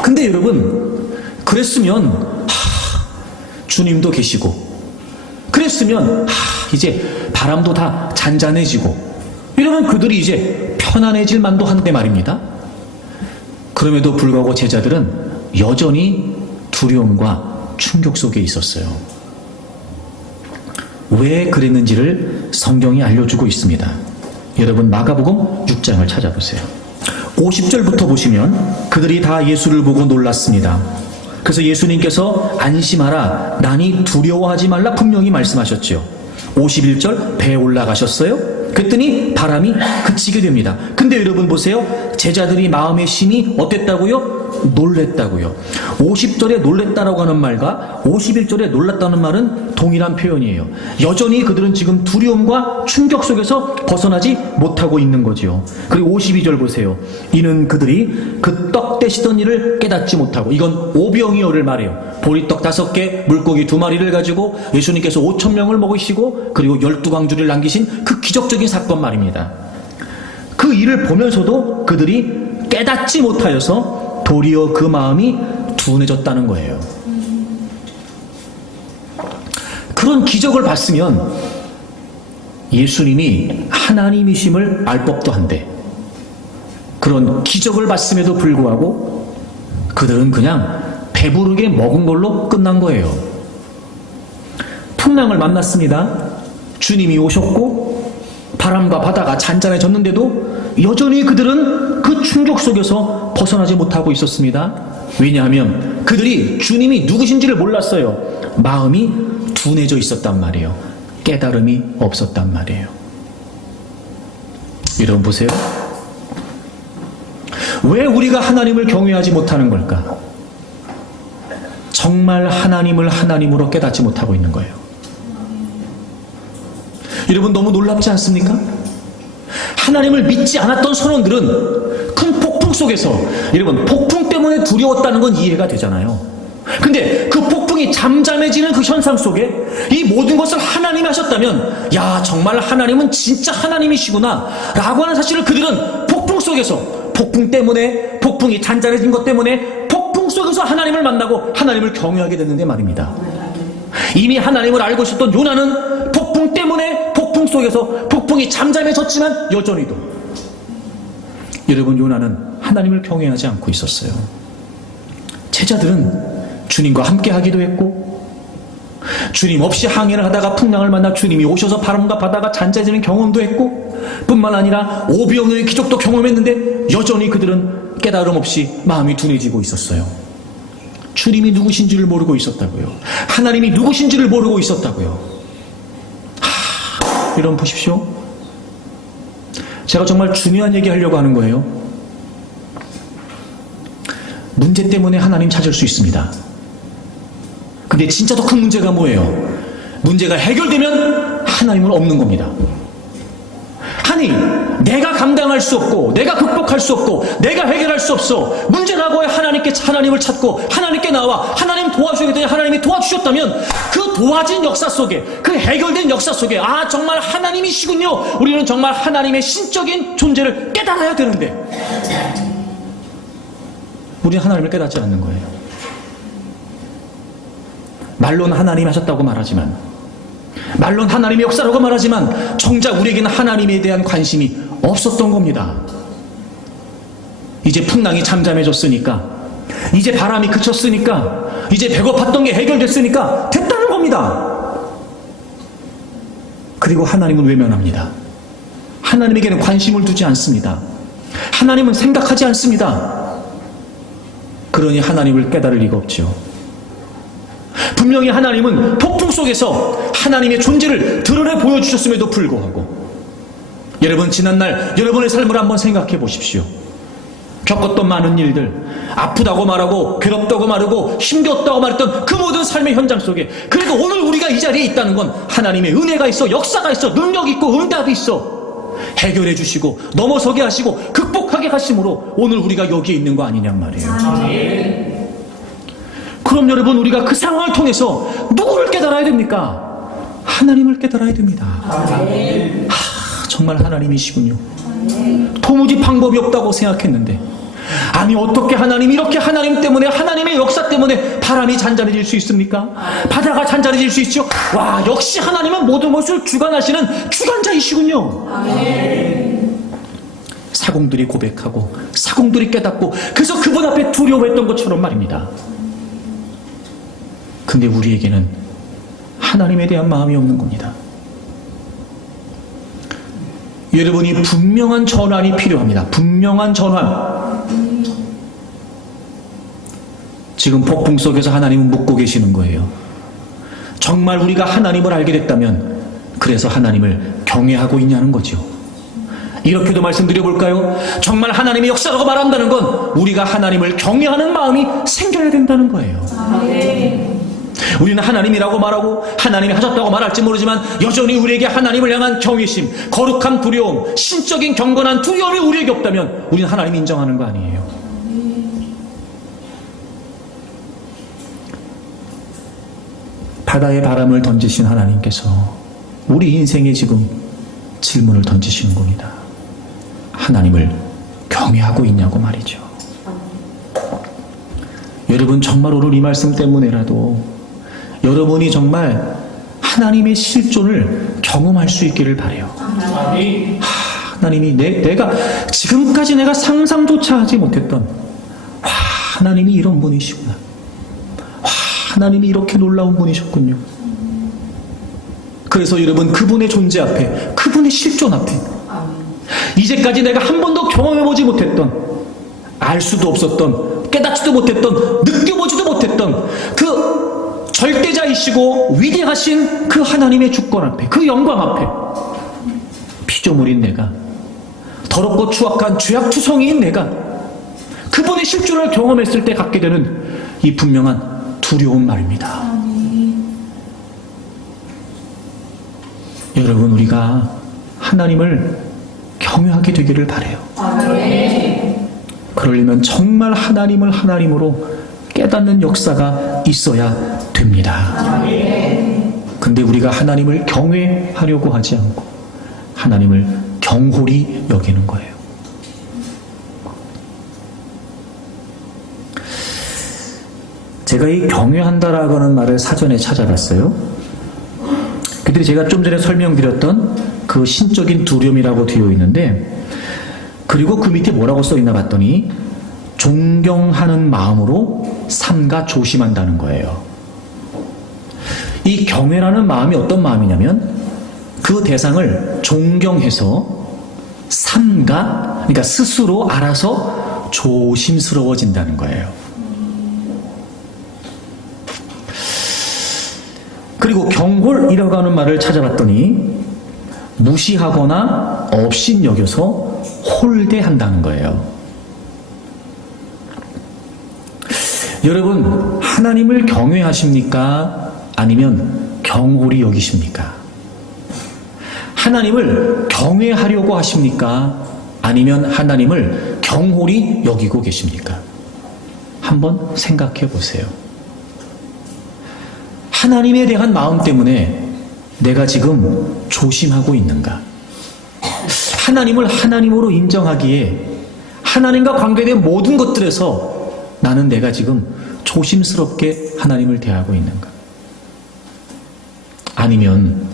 근데 여러분, 그랬으면 주님도 계시고 그랬으면 이제 바람도 다 잔잔해지고 이러면 그들이 이제 편안해질 만도 한데 말입니다. 그럼에도 불구하고 제자들은 여전히 두려움과 충격 속에 있었어요. 왜 그랬는지를 성경이 알려주고 있습니다. 여러분, 마가복음 6장을 찾아보세요. 50절부터 보시면 그들이 다 예수를 보고 놀랐습니다. 그래서 예수님께서 안심하라, 나니 두려워하지 말라 분명히 말씀하셨죠. 51절 배에 올라가셨어요. 그랬더니 바람이 그치게 됩니다. 근데 여러분 보세요. 제자들이 마음의 심이 어땠다고요? 놀랬다고요. 50절에 놀랬다라고 하는 말과 51절에 놀랐다는 말은 동일한 표현이에요. 여전히 그들은 지금 두려움과 충격 속에서 벗어나지 못하고 있는 거지요. 그리고 52절 보세요. 이는 그들이 그 떡 떼시던 일을 깨닫지 못하고, 이건 오병이어를 말해요. 보리떡 5개, 물고기 2마리를 가지고 예수님께서 5,000명을 먹이시고 그리고 12광주를 남기신 그 기적적인 사건 말입니다. 그 일을 보면서도 그들이 깨닫지 못하여서 도리어 그 마음이 둔해졌다는 거예요. 그런 기적을 봤으면 예수님이 하나님이심을 알 법도 한데, 그런 기적을 봤음에도 불구하고 그들은 그냥 배부르게 먹은 걸로 끝난 거예요. 풍랑을 만났습니다. 주님이 오셨고 바람과 바다가 잔잔해졌는데도 여전히 그들은 그 충격 속에서 벗어나지 못하고 있었습니다. 왜냐하면 그들이 주님이 누구신지를 몰랐어요. 마음이 둔해져 있었단 말이에요. 깨달음이 없었단 말이에요. 여러분 보세요. 왜 우리가 하나님을 경외하지 못하는 걸까? 정말 하나님을 하나님으로 깨닫지 못하고 있는 거예요. 여러분 너무 놀랍지 않습니까? 하나님을 믿지 않았던 선원들은 큰 폭풍 속에서, 여러분 폭풍 때문에 두려웠다는 건 이해가 되잖아요. 근데 그 폭풍이 잠잠해지는 그 현상 속에 이 모든 것을 하나님이 하셨다면, 야 정말 하나님은 진짜 하나님이시구나 라고 하는 사실을 그들은 폭풍 속에서, 폭풍 때문에, 폭풍이 잔잔해진 것 때문에 폭풍 속에서 하나님을 만나고 하나님을 경외하게 됐는데 말입니다. 이미 하나님을 알고 있었던 요나는 폭풍 때문에 폭풍 속에서 폭풍이 잠잠해졌지만 여전히도, 여러분 요나는 하나님을 경외하지 않고 있었어요. 제자들은 주님과 함께 하기도 했고, 주님 없이 항해를 하다가 풍랑을 만나 주님이 오셔서 바람과 바다가 잔잔해지는 경험도 했고, 뿐만 아니라 오병이어의 기적도 경험했는데 여전히 그들은 깨달음 없이 마음이 둔해지고 있었어요. 주님이 누구신지를 모르고 있었다고요. 하나님이 누구신지를 모르고 있었다고요. 여러분 보십시오. 제가 정말 중요한 얘기 하려고 하는 거예요. 문제 때문에 하나님 찾을 수 있습니다. 근데 진짜 더 큰 문제가 뭐예요? 문제가 해결되면 하나님은 없는 겁니다. 아니 내가 감당할 수 없고 내가 극복할 수 없고 내가 해결할 수 없어. 문제라고 해 하나님을 찾고 하나님께 나와 하나님 도와주겠다니 하나님이 도와주셨다면 그 도와진 역사 속에, 그 해결된 역사 속에 정말 하나님이시군요. 우리는 정말 하나님의 신적인 존재를 깨달아야 되는데 우리는 하나님을 깨닫지 않는 거예요. 말로는 하나님이 하셨다고 말하지만, 말로는 하나님의 역사라고 말하지만 정작 우리에게는 하나님에 대한 관심이 없었던 겁니다. 이제 풍랑이 잠잠해졌으니까, 이제 바람이 그쳤으니까, 이제 배고팠던 게 해결됐으니까 됐다는 겁니다. 그리고 하나님은 외면합니다. 하나님에게는 관심을 두지 않습니다. 하나님은 생각하지 않습니다. 그러니 하나님을 깨달을 리가 없죠. 분명히 하나님은 폭풍 속에서 하나님의 존재를 드러내 보여주셨음에도 불구하고, 여러분 지난날 여러분의 삶을 한번 생각해 보십시오. 겪었던 많은 일들, 아프다고 말하고 괴롭다고 말하고 힘겹다고 말했던 그 모든 삶의 현장 속에 그래도 오늘 우리가 이 자리에 있다는 건 하나님의 은혜가 있어, 역사가 있어, 능력이 있고 응답이 있어, 해결해 주시고 넘어서게 하시고 극복하게 하심으로 오늘 우리가 여기에 있는 거 아니냔 말이에요. 그럼 여러분, 우리가 그 상황을 통해서 누구를 깨달아야 됩니까? 하나님을 깨달아야 됩니다. 정말 하나님이시군요. 도무지 방법이 없다고 생각했는데, 아니 어떻게 하나님, 이렇게 하나님 때문에, 하나님의 역사 때문에 바람이 잔잔해질 수 있습니까? 바다가 잔잔해질 수 있죠? 와, 역시 하나님은 모든 것을 주관하시는 주관자이시군요. 사공들이 고백하고 사공들이 깨닫고 그래서 그분 앞에 두려워했던 것처럼 말입니다. 근데 우리에게는 하나님에 대한 마음이 없는 겁니다. 여러분이 분명한 전환이 필요합니다. 분명한 전환. 지금 폭풍 속에서 하나님은 묻고 계시는 거예요. 정말 우리가 하나님을 알게 됐다면 그래서 하나님을 경외하고 있냐는 거죠. 이렇게도 말씀드려볼까요? 정말 하나님의 역사라고 말한다는 건 우리가 하나님을 경외하는 마음이 생겨야 된다는 거예요. 우리는 하나님이라고 말하고 하나님이 하셨다고 말할지 모르지만 여전히 우리에게 하나님을 향한 경외심, 거룩한 두려움, 신적인 경건한 두려움이 우리에게 없다면 우리는 하나님 인정하는 거 아니에요. 바다에 바람을 던지신 하나님께서 우리 인생에 지금 질문을 던지시는 겁니다. 하나님을 경외하고 있냐고 말이죠. 여러분, 정말 오늘 이 말씀 때문에라도 여러분이 정말 하나님의 실존을 경험할 수 있기를 바라요. 하나님이 내가 지금까지 내가 상상조차 하지 못했던, 하나님이 이런 분이시구나. 하나님이 이렇게 놀라운 분이셨군요. 그래서 여러분, 그분의 존재 앞에, 그분의 실존 앞에, 이제까지 내가 한 번도 경험해보지 못했던, 알 수도 없었던, 깨닫지도 못했던, 느껴보지도 못했던 그 절대자이시고 위대하신 그 하나님의 주권 앞에, 그 영광 앞에 피조물인 내가, 더럽고 추악한 죄악투성이인 내가 그분의 실존을 경험했을 때 갖게 되는 이 분명한 두려운 말입니다. 여러분, 우리가 하나님을 경외하게 되기를 바라요. 그러려면 정말 하나님을 하나님으로 깨닫는 역사가 있어야 됩니다. 근데 우리가 하나님을 경외하려고 하지 않고 하나님을 경홀히 여기는 거예요. 제가 이 경외한다라고 하는 말을 사전에 찾아봤어요. 그들이 제가 좀 전에 설명드렸던 그 신적인 두려움이라고 되어 있는데, 그리고 그 밑에 뭐라고 써있나 봤더니 존경하는 마음으로 삼가 조심한다는 거예요. 이 경외라는 마음이 어떤 마음이냐면 그 대상을 존경해서 삼가, 그러니까 스스로 알아서 조심스러워진다는 거예요. 그리고 경홀이라고 하는 말을 찾아봤더니 무시하거나 업신여겨서 홀대한다는 거예요. 여러분, 하나님을 경외하십니까? 아니면 경홀히 여기십니까? 하나님을 경외하려고 하십니까? 아니면 하나님을 경홀히 여기고 계십니까? 한번 생각해 보세요. 하나님에 대한 마음 때문에 내가 지금 조심하고 있는가? 하나님을 하나님으로 인정하기에 하나님과 관계된 모든 것들에서 나는 내가 지금 조심스럽게 하나님을 대하고 있는가? 아니면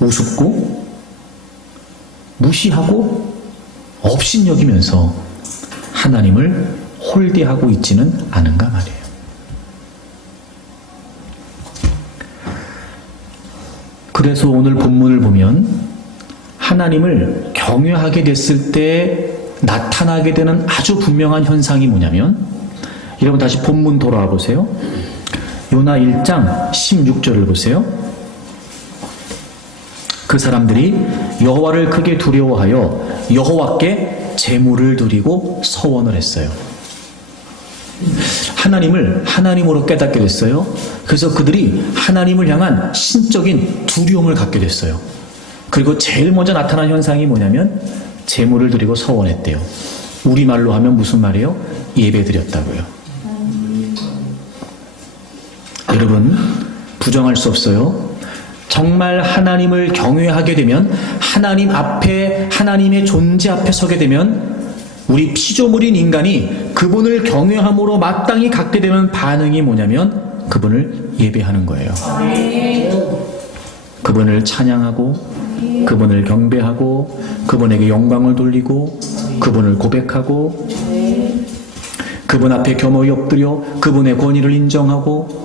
우습고 무시하고 업신여기면서 하나님을 홀대하고 있지는 않은가 말이에요. 그래서 오늘 본문을 보면 하나님을 경외하게 됐을 때 나타나게 되는 아주 분명한 현상이 뭐냐면, 여러분 다시 본문 돌아와 보세요. 요나 1장 16절을 보세요. 그 사람들이 여호와를 크게 두려워하여 여호와께 제물을 드리고 서원을 했어요. 하나님을 하나님으로 깨닫게 됐어요. 그래서 그들이 하나님을 향한 신적인 두려움을 갖게 됐어요. 그리고 제일 먼저 나타난 현상이 뭐냐면 제물을 드리고 서원했대요. 우리말로 하면 무슨 말이에요? 예배드렸다고요. 여러분, 부정할 수 없어요. 정말 하나님을 경외하게 되면, 하나님 앞에, 하나님의 존재 앞에 서게 되면 우리 피조물인 인간이 그분을 경외함으로 마땅히 갖게 되는 반응이 뭐냐면 그분을 예배하는 거예요. 그분을 찬양하고, 그분을 경배하고, 그분에게 영광을 돌리고, 그분을 고백하고, 그분 앞에 겸허히 엎드려 그분의 권위를 인정하고,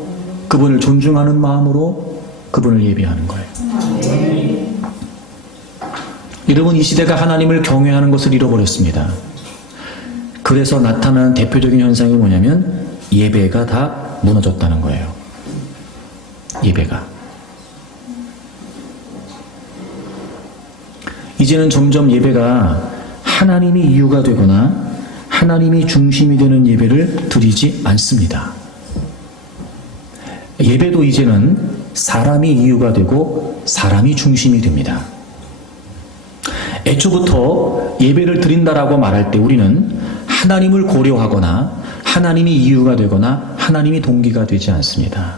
그분을 존중하는 마음으로 그분을 예배하는 거예요. 여러분, 이 시대가 하나님을 경외하는 것을 잃어버렸습니다. 그래서 나타나는 대표적인 현상이 뭐냐면 예배가 다 무너졌다는 거예요. 예배가. 이제는 점점 예배가 하나님이 이유가 되거나 하나님이 중심이 되는 예배를 드리지 않습니다. 예배도 이제는 사람이 이유가 되고 사람이 중심이 됩니다. 애초부터 예배를 드린다라고 말할 때 우리는 하나님을 고려하거나 하나님이 이유가 되거나 하나님이 동기가 되지 않습니다.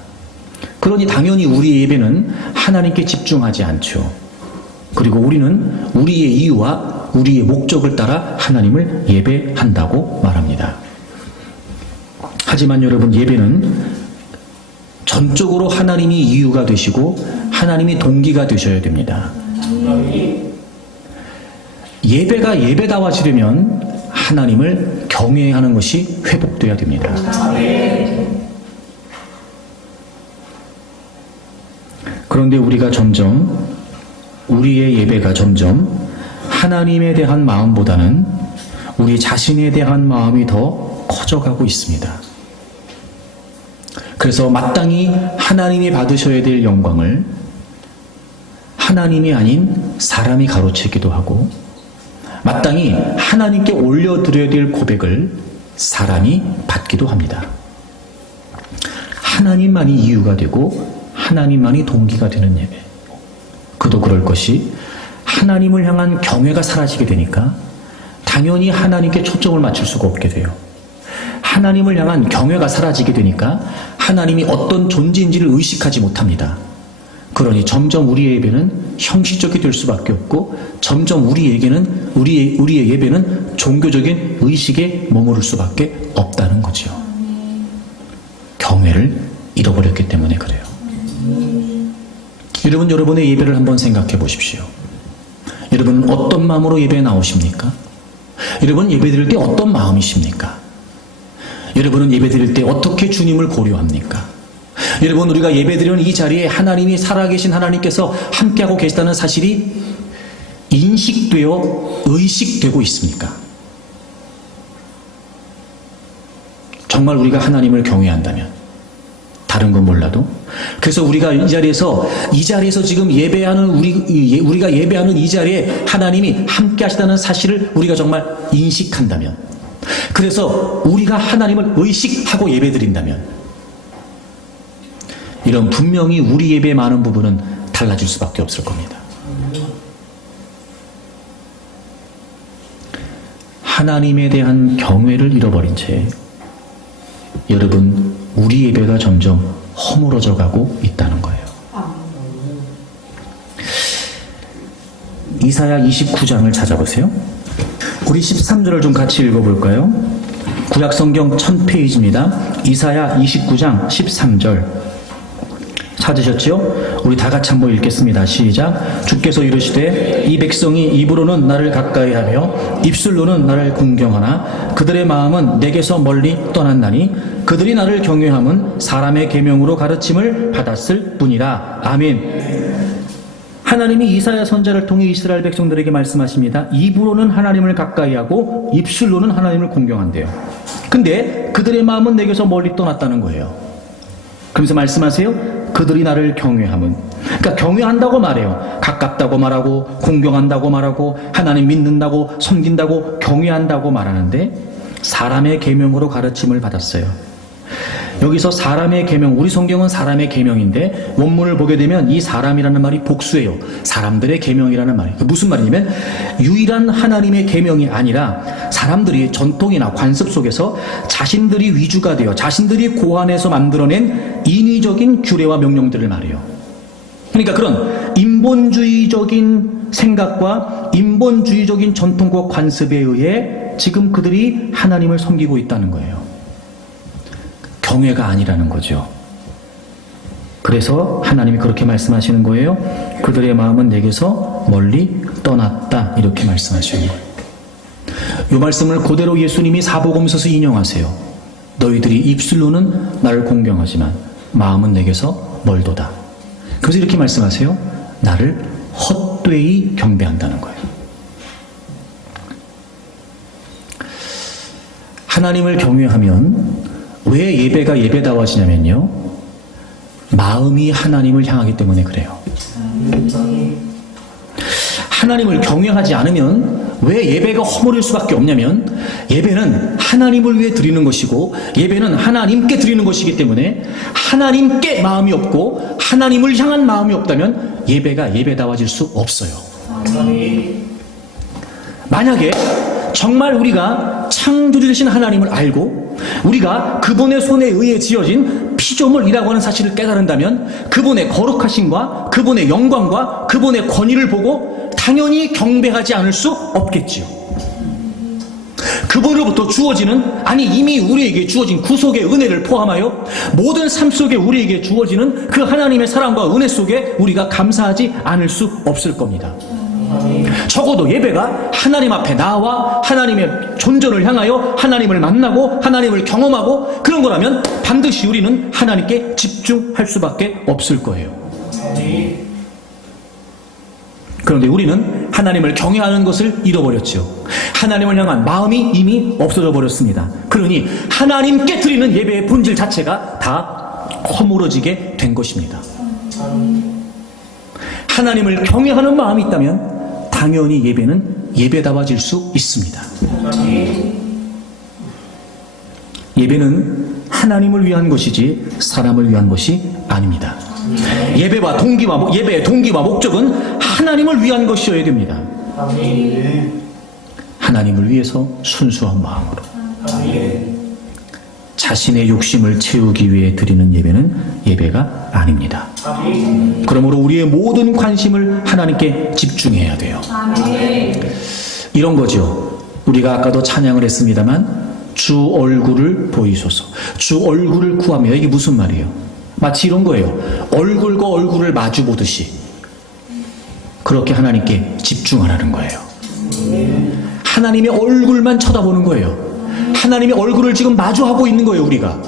그러니 당연히 우리의 예배는 하나님께 집중하지 않죠. 그리고 우리는 우리의 이유와 우리의 목적을 따라 하나님을 예배한다고 말합니다. 하지만 여러분, 예배는 전적으로 하나님이 이유가 되시고 하나님이 동기가 되셔야 됩니다. 예배가 예배다워지려면 하나님을 경외하는 것이 회복돼야 됩니다. 그런데 우리의 예배가 점점 하나님에 대한 마음보다는 우리 자신에 대한 마음이 더 커져가고 있습니다. 그래서 마땅히 하나님이 받으셔야 될 영광을 하나님이 아닌 사람이 가로채기도 하고, 마땅히 하나님께 올려드려야 될 고백을 사람이 받기도 합니다. 하나님만이 이유가 되고 하나님만이 동기가 되는 예배. 그도 그럴 것이, 하나님을 향한 경외가 사라지게 되니까 당연히 하나님께 초점을 맞출 수가 없게 돼요. 하나님을 향한 경외가 사라지게 되니까 하나님이 어떤 존재인지를 의식하지 못합니다. 그러니 점점 우리의 예배는 형식적이 될 수밖에 없고, 점점 우리의 예배는 종교적인 의식에 머무를 수밖에 없다는 거죠. 경외를 잃어버렸기 때문에 그래요. 여러분, 여러분의 예배를 한번 생각해 보십시오. 여러분은 어떤 마음으로 예배에 나오십니까? 여러분, 예배 드릴 때 어떤 마음이십니까? 여러분은 예배 드릴 때 어떻게 주님을 고려합니까? 여러분, 우리가 예배 드리는 이 자리에 하나님이 살아계신 하나님께서 함께하고 계시다는 사실이 인식되어 의식되고 있습니까? 정말 우리가 하나님을 경외한다면, 다른 건 몰라도, 그래서 우리가 이 자리에서 지금 예배하는 우리가 예배하는 이 자리에 하나님이 함께 하시다는 사실을 우리가 정말 인식한다면, 그래서 우리가 하나님을 의식하고 예배드린다면, 이런 분명히 우리 예배의 많은 부분은 달라질 수밖에 없을 겁니다. 하나님에 대한 경외를 잃어버린 채 여러분, 우리 예배가 점점 허물어져 가고 있다는 거예요. 이사야 29장을 찾아보세요. 우리 13절을 좀 같이 읽어볼까요? 구약성경 1000페이지입니다. 이사야 29장 13절 찾으셨죠? 우리 다 같이 한번 읽겠습니다. 시작. 주께서 이르시되 이 백성이 입으로는 나를 가까이하며 입술로는 나를 공경하나 그들의 마음은 내게서 멀리 떠났나니 그들이 나를 경외함은 사람의 계명으로 가르침을 받았을 뿐이라. 아멘. 하나님이 이사야 선지자를 통해 이스라엘 백성들에게 말씀하십니다. 입으로는 하나님을 가까이하고 입술로는 하나님을 공경한대요. 근데 그들의 마음은 내게서 멀리 떠났다는 거예요. 그러면서 말씀하세요. 그들이 나를 경외함은, 그러니까 경외한다고 말해요. 가깝다고 말하고 공경한다고 말하고 하나님 믿는다고 섬긴다고 경외한다고 말하는데 사람의 계명으로 가르침을 받았어요. 여기서 사람의 계명, 우리 성경은 사람의 계명인데 원문을 보게 되면 이 사람이라는 말이 복수예요. 사람들의 계명이라는 말이에요. 무슨 말이냐면 유일한 하나님의 계명이 아니라 사람들이 전통이나 관습 속에서 자신들이 위주가 되어 자신들이 고안해서 만들어낸 인위적인 규례와 명령들을 말해요. 그러니까 그런 인본주의적인 생각과 인본주의적인 전통과 관습에 의해 지금 그들이 하나님을 섬기고 있다는 거예요. 경외가 아니라는 거죠. 그래서 하나님이 그렇게 말씀하시는 거예요. 그들의 마음은 내게서 멀리 떠났다, 이렇게 말씀하시는 거예요. 이 말씀을 그대로 예수님이 사복음서에서 인용하세요. 너희들이 입술로는 나를 공경하지만 마음은 내게서 멀도다. 그래서 이렇게 말씀하세요. 나를 헛되이 경배한다는 거예요. 하나님을 경외하면 왜 예배가 예배다워지냐면요, 마음이 하나님을 향하기 때문에 그래요. 하나님을 경외하지 않으면 왜 예배가 허물일 수밖에 없냐면 예배는 하나님을 위해 드리는 것이고 예배는 하나님께 드리는 것이기 때문에 하나님께 마음이 없고 하나님을 향한 마음이 없다면 예배가 예배다워질 수 없어요. 만약에 정말 우리가 창조주 되신 하나님을 알고 우리가 그분의 손에 의해 지어진 피조물이라고 하는 사실을 깨달은다면 그분의 거룩하심과 그분의 영광과 그분의 권위를 보고 당연히 경배하지 않을 수 없겠지요. 그분으로부터 주어지는, 아니 이미 우리에게 주어진 구속의 은혜를 포함하여 모든 삶 속에 우리에게 주어지는 그 하나님의 사랑과 은혜 속에 우리가 감사하지 않을 수 없을 겁니다. 적어도 예배가 하나님 앞에 나와 하나님의 존재를 향하여 하나님을 만나고 하나님을 경험하고 그런 거라면 반드시 우리는 하나님께 집중할 수밖에 없을 거예요. 그런데 우리는 하나님을 경외하는 것을 잃어버렸죠. 하나님을 향한 마음이 이미 없어져 버렸습니다. 그러니 하나님께 드리는 예배의 본질 자체가 다 허물어지게 된 것입니다. 하나님을 경외하는 마음이 있다면 당연히 예배는 예배다워질 수 있습니다. 예배는 하나님을 위한 것이지 사람을 위한 것이 아닙니다. 예배의 동기와 목적은 하나님을 위한 것이어야 됩니다. 하나님을 위해서 순수한 마음으로 자신의 욕심을 채우기 위해 드리는 예배는 예배가 아닙니다. 그러므로 우리의 모든 관심을 하나님께 집중해야 돼요. 이런 거죠. 우리가 아까도 찬양을 했습니다만 주 얼굴을 보이소서, 주 얼굴을 구하며, 이게 무슨 말이에요? 마치 이런 거예요. 얼굴과 얼굴을 마주 보듯이 그렇게 하나님께 집중하라는 거예요. 하나님의 얼굴만 쳐다보는 거예요. 하나님의 얼굴을 지금 마주하고 있는 거예요, 우리가.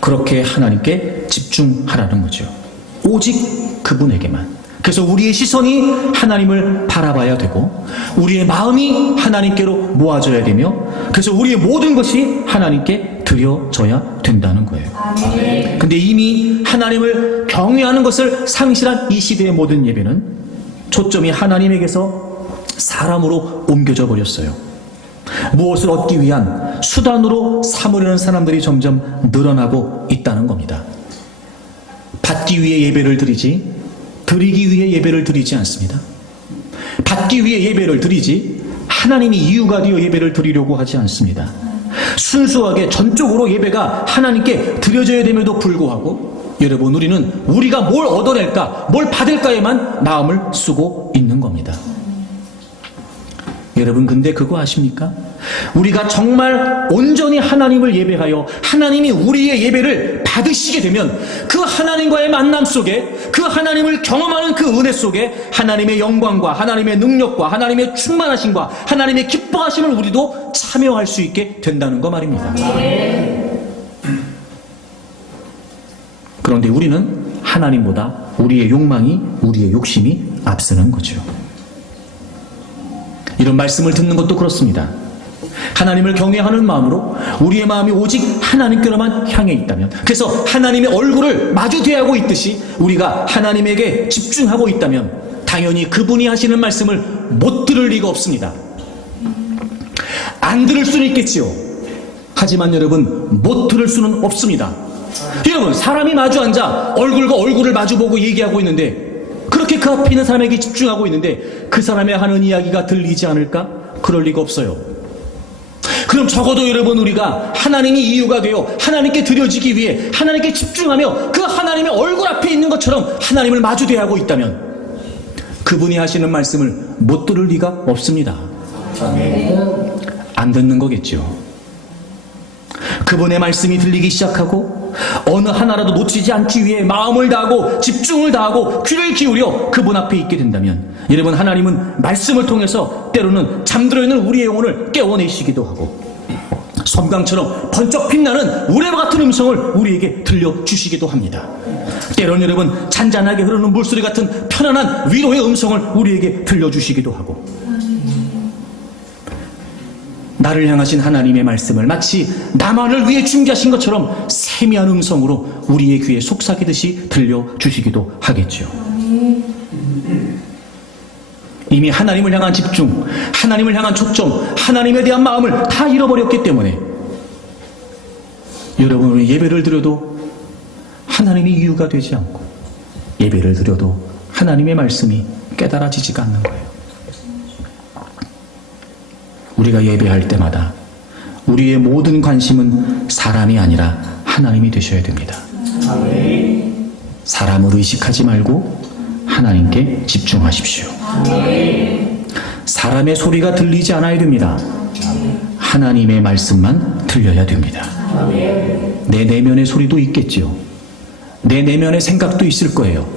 그렇게 하나님께 집중하라는 거죠. 오직 그분에게만. 그래서 우리의 시선이 하나님을 바라봐야 되고 우리의 마음이 하나님께로 모아져야 되며 그래서 우리의 모든 것이 하나님께 드려져야 된다는 거예요. 근데 이미 하나님을 경외하는 것을 상실한 이 시대의 모든 예배는 초점이 하나님에게서 사람으로 옮겨져 버렸어요. 무엇을 얻기 위한 수단으로 삼으려는 사람들이 점점 늘어나고 있다는 겁니다. 받기 위해 예배를 드리지 드리기 위해 예배를 드리지 않습니다. 받기 위해 예배를 드리지 하나님이 이유가 되어 예배를 드리려고 하지 않습니다. 순수하게 전적으로 예배가 하나님께 드려져야 됨에도 불구하고 여러분, 우리는 우리가 뭘 얻어낼까, 뭘 받을까에만 마음을 쓰고 있는 겁니다. 여러분, 근데 그거 아십니까? 우리가 정말 온전히 하나님을 예배하여 하나님이 우리의 예배를 받으시게 되면 그 하나님과의 만남 속에, 그 하나님을 경험하는 그 은혜 속에 하나님의 영광과 하나님의 능력과 하나님의 충만하심과 하나님의 기뻐하심을 우리도 참여할 수 있게 된다는 거 말입니다. 그런데 우리는 하나님보다 우리의 욕망이, 우리의 욕심이 앞서는 거죠. 이런 말씀을 듣는 것도 그렇습니다. 하나님을 경외하는 마음으로 우리의 마음이 오직 하나님께로만 향해 있다면, 그래서 하나님의 얼굴을 마주 대하고 있듯이 우리가 하나님에게 집중하고 있다면 당연히 그분이 하시는 말씀을 못 들을 리가 없습니다. 안 들을 수는 있겠지요. 하지만 여러분, 못 들을 수는 없습니다. 여러분, 사람이 마주 앉아 얼굴과 얼굴을 마주보고 얘기하고 있는데, 그렇게 그 앞에 있는 사람에게 집중하고 있는데 그 사람의 하는 이야기가 들리지 않을까? 그럴 리가 없어요. 그럼 적어도 여러분, 우리가 하나님이 이유가 되어 하나님께 드려지기 위해 하나님께 집중하며 그 하나님의 얼굴 앞에 있는 것처럼 하나님을 마주대하고 있다면 그분이 하시는 말씀을 못 들을 리가 없습니다. 안 듣는 거겠죠. 그분의 말씀이 들리기 시작하고 어느 하나라도 놓치지 않기 위해 마음을 다하고 집중을 다하고 귀를 기울여 그분 앞에 있게 된다면 여러분, 하나님은 말씀을 통해서 때로는 잠들어 있는 우리의 영혼을 깨워내시기도 하고 섬광처럼 번쩍 빛나는 우레와 같은 음성을 우리에게 들려주시기도 합니다. 때로는 여러분, 잔잔하게 흐르는 물소리 같은 편안한 위로의 음성을 우리에게 들려주시기도 하고, 나를 향하신 하나님의 말씀을 마치 나만을 위해 준비하신 것처럼 세미한 음성으로 우리의 귀에 속삭이듯이 들려주시기도 하겠죠. 이미 하나님을 향한 집중, 하나님을 향한 초점, 하나님에 대한 마음을 다 잃어버렸기 때문에 여러분, 우리 예배를 드려도 하나님이 이유가 되지 않고 예배를 드려도 하나님의 말씀이 깨달아지지가 않는 거예요. 우리가 예배할 때마다 우리의 모든 관심은 사람이 아니라 하나님이 되셔야 됩니다. 사람을 의식하지 말고 하나님께 집중하십시오. 사람의 소리가 들리지 않아야 됩니다. 하나님의 말씀만 들려야 됩니다. 내 내면의 소리도 있겠지요. 내 내면의 생각도 있을 거예요.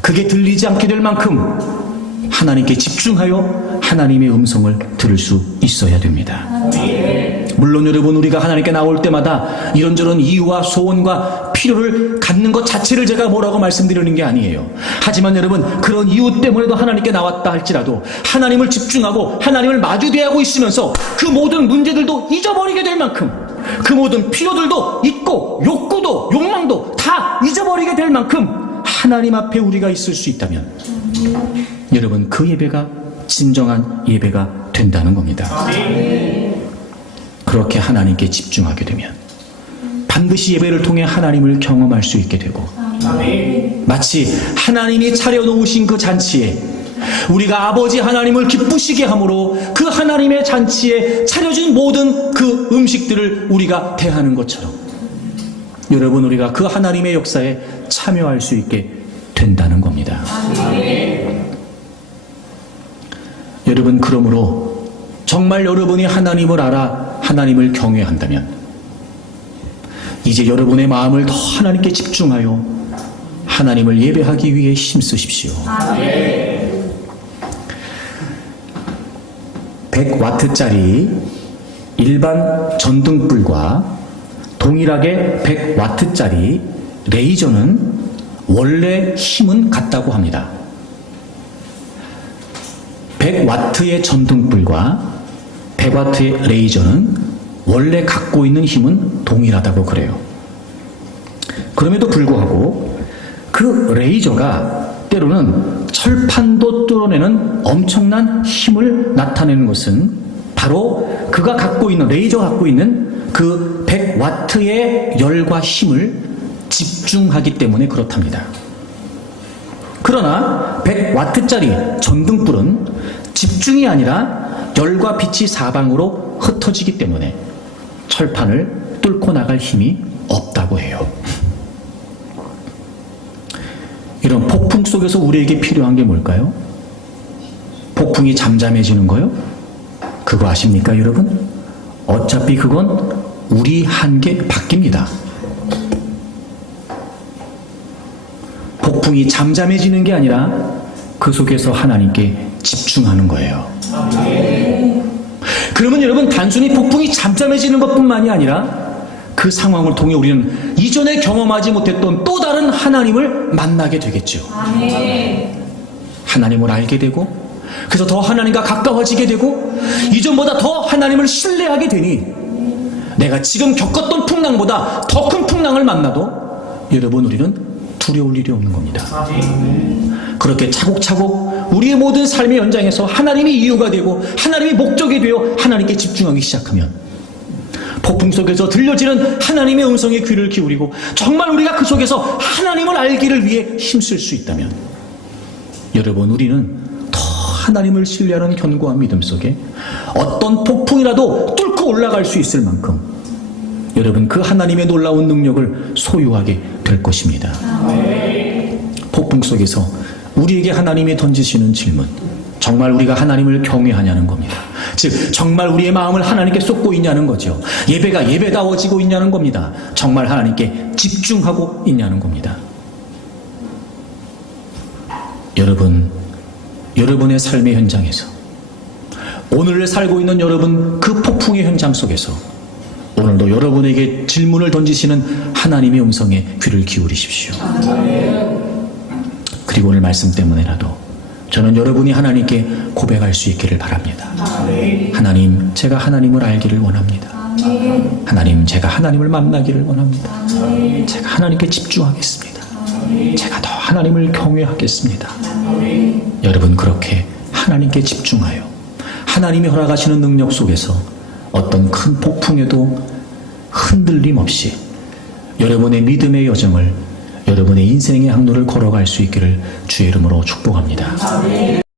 그게 들리지 않게 될 만큼 하나님께 집중하여 하나님의 음성을 들을 수 있어야 됩니다. 물론 여러분, 우리가 하나님께 나올 때마다 이런저런 이유와 소원과 필요를 갖는 것 자체를 제가 뭐라고 말씀드리는 게 아니에요. 하지만 여러분, 그런 이유 때문에도 하나님께 나왔다 할지라도 하나님을 집중하고 하나님을 마주대하고 있으면서 그 모든 문제들도 잊어버리게 될 만큼, 그 모든 필요들도 잊고 욕구도 욕망도 다 잊어버리게 될 만큼 하나님 앞에 우리가 있을 수 있다면 여러분, 그 예배가 진정한 예배가 된다는 겁니다. 그렇게 하나님께 집중하게 되면 반드시 예배를 통해 하나님을 경험할 수 있게 되고, 마치 하나님이 차려놓으신 그 잔치에 우리가 아버지 하나님을 기쁘시게 함으로 그 하나님의 잔치에 차려진 모든 그 음식들을 우리가 대하는 것처럼 여러분, 우리가 그 하나님의 역사에 참여할 수 있게 된다는 겁니다. 여러분, 그러므로 정말 여러분이 하나님을 알아 하나님을 경외한다면 이제 여러분의 마음을 더 하나님께 집중하여 하나님을 예배하기 위해 힘쓰십시오. 100와트짜리 일반 전등불과 동일하게 100와트짜리 레이저는 원래 힘은 같다고 합니다. 100와트의 전등불과 100와트의 레이저는 원래 갖고 있는 힘은 동일하다고 그래요. 그럼에도 불구하고 그 레이저가 때로는 철판도 뚫어내는 엄청난 힘을 나타내는 것은 바로 레이저가 갖고 있는 그 100와트의 열과 힘을 집중하기 때문에 그렇답니다. 그러나 100와트짜리 전등불은 집중이 아니라 열과 빛이 사방으로 흩어지기 때문에 철판을 뚫고 나갈 힘이 없다고 해요. 이런 폭풍 속에서 우리에게 필요한 게 뭘까요? 폭풍이 잠잠해지는 거요? 그거 아십니까, 여러분? 어차피 그건 우리 한계 밖입니다. 폭풍이 잠잠해지는 게 아니라 그 속에서 하나님께 집중하는 거예요. 그러면 여러분, 단순히 폭풍이 잠잠해지는 것뿐만이 아니라 그 상황을 통해 우리는 이전에 경험하지 못했던 또 다른 하나님을 만나게 되겠죠. 하나님을 알게 되고, 그래서 더 하나님과 가까워지게 되고, 이전보다 더 하나님을 신뢰하게 되니 내가 지금 겪었던 풍랑보다 더 큰 풍랑을 만나도 여러분, 우리는 두려울 일이 없는 겁니다. 그렇게 차곡차곡 우리의 모든 삶의 연장에서 하나님이 이유가 되고 하나님이 목적이 되어 하나님께 집중하기 시작하면 폭풍 속에서 들려지는 하나님의 음성에 귀를 기울이고 정말 우리가 그 속에서 하나님을 알기를 위해 힘쓸 수 있다면 여러분, 우리는 더 하나님을 신뢰하는 견고한 믿음 속에 어떤 폭풍이라도 뚫고 올라갈 수 있을 만큼 여러분, 그 하나님의 놀라운 능력을 소유하게 될 것입니다. 폭풍 속에서 우리에게 하나님이 던지시는 질문, 정말 우리가 하나님을 경외하냐는 겁니다. 즉, 정말 우리의 마음을 하나님께 쏟고 있냐는 거죠. 예배가 예배다워지고 있냐는 겁니다. 정말 하나님께 집중하고 있냐는 겁니다. 여러분, 여러분의 삶의 현장에서, 오늘을 살고 있는 여러분 그 폭풍의 현장 속에서 오늘도 여러분에게 질문을 던지시는 하나님의 음성에 귀를 기울이십시오. 그리고 오늘 말씀 때문에라도 저는 여러분이 하나님께 고백할 수 있기를 바랍니다. 하나님, 제가 하나님을 알기를 원합니다. 하나님, 제가 하나님을 만나기를 원합니다. 제가 하나님께 집중하겠습니다. 제가 더 하나님을 경외하겠습니다. 여러분, 그렇게 하나님께 집중하여 하나님이 허락하시는 능력 속에서 어떤 큰 폭풍에도 흔들림 없이 여러분의 믿음의 여정을, 여러분의 인생의 항로를 걸어갈 수 있기를 주의 이름으로 축복합니다.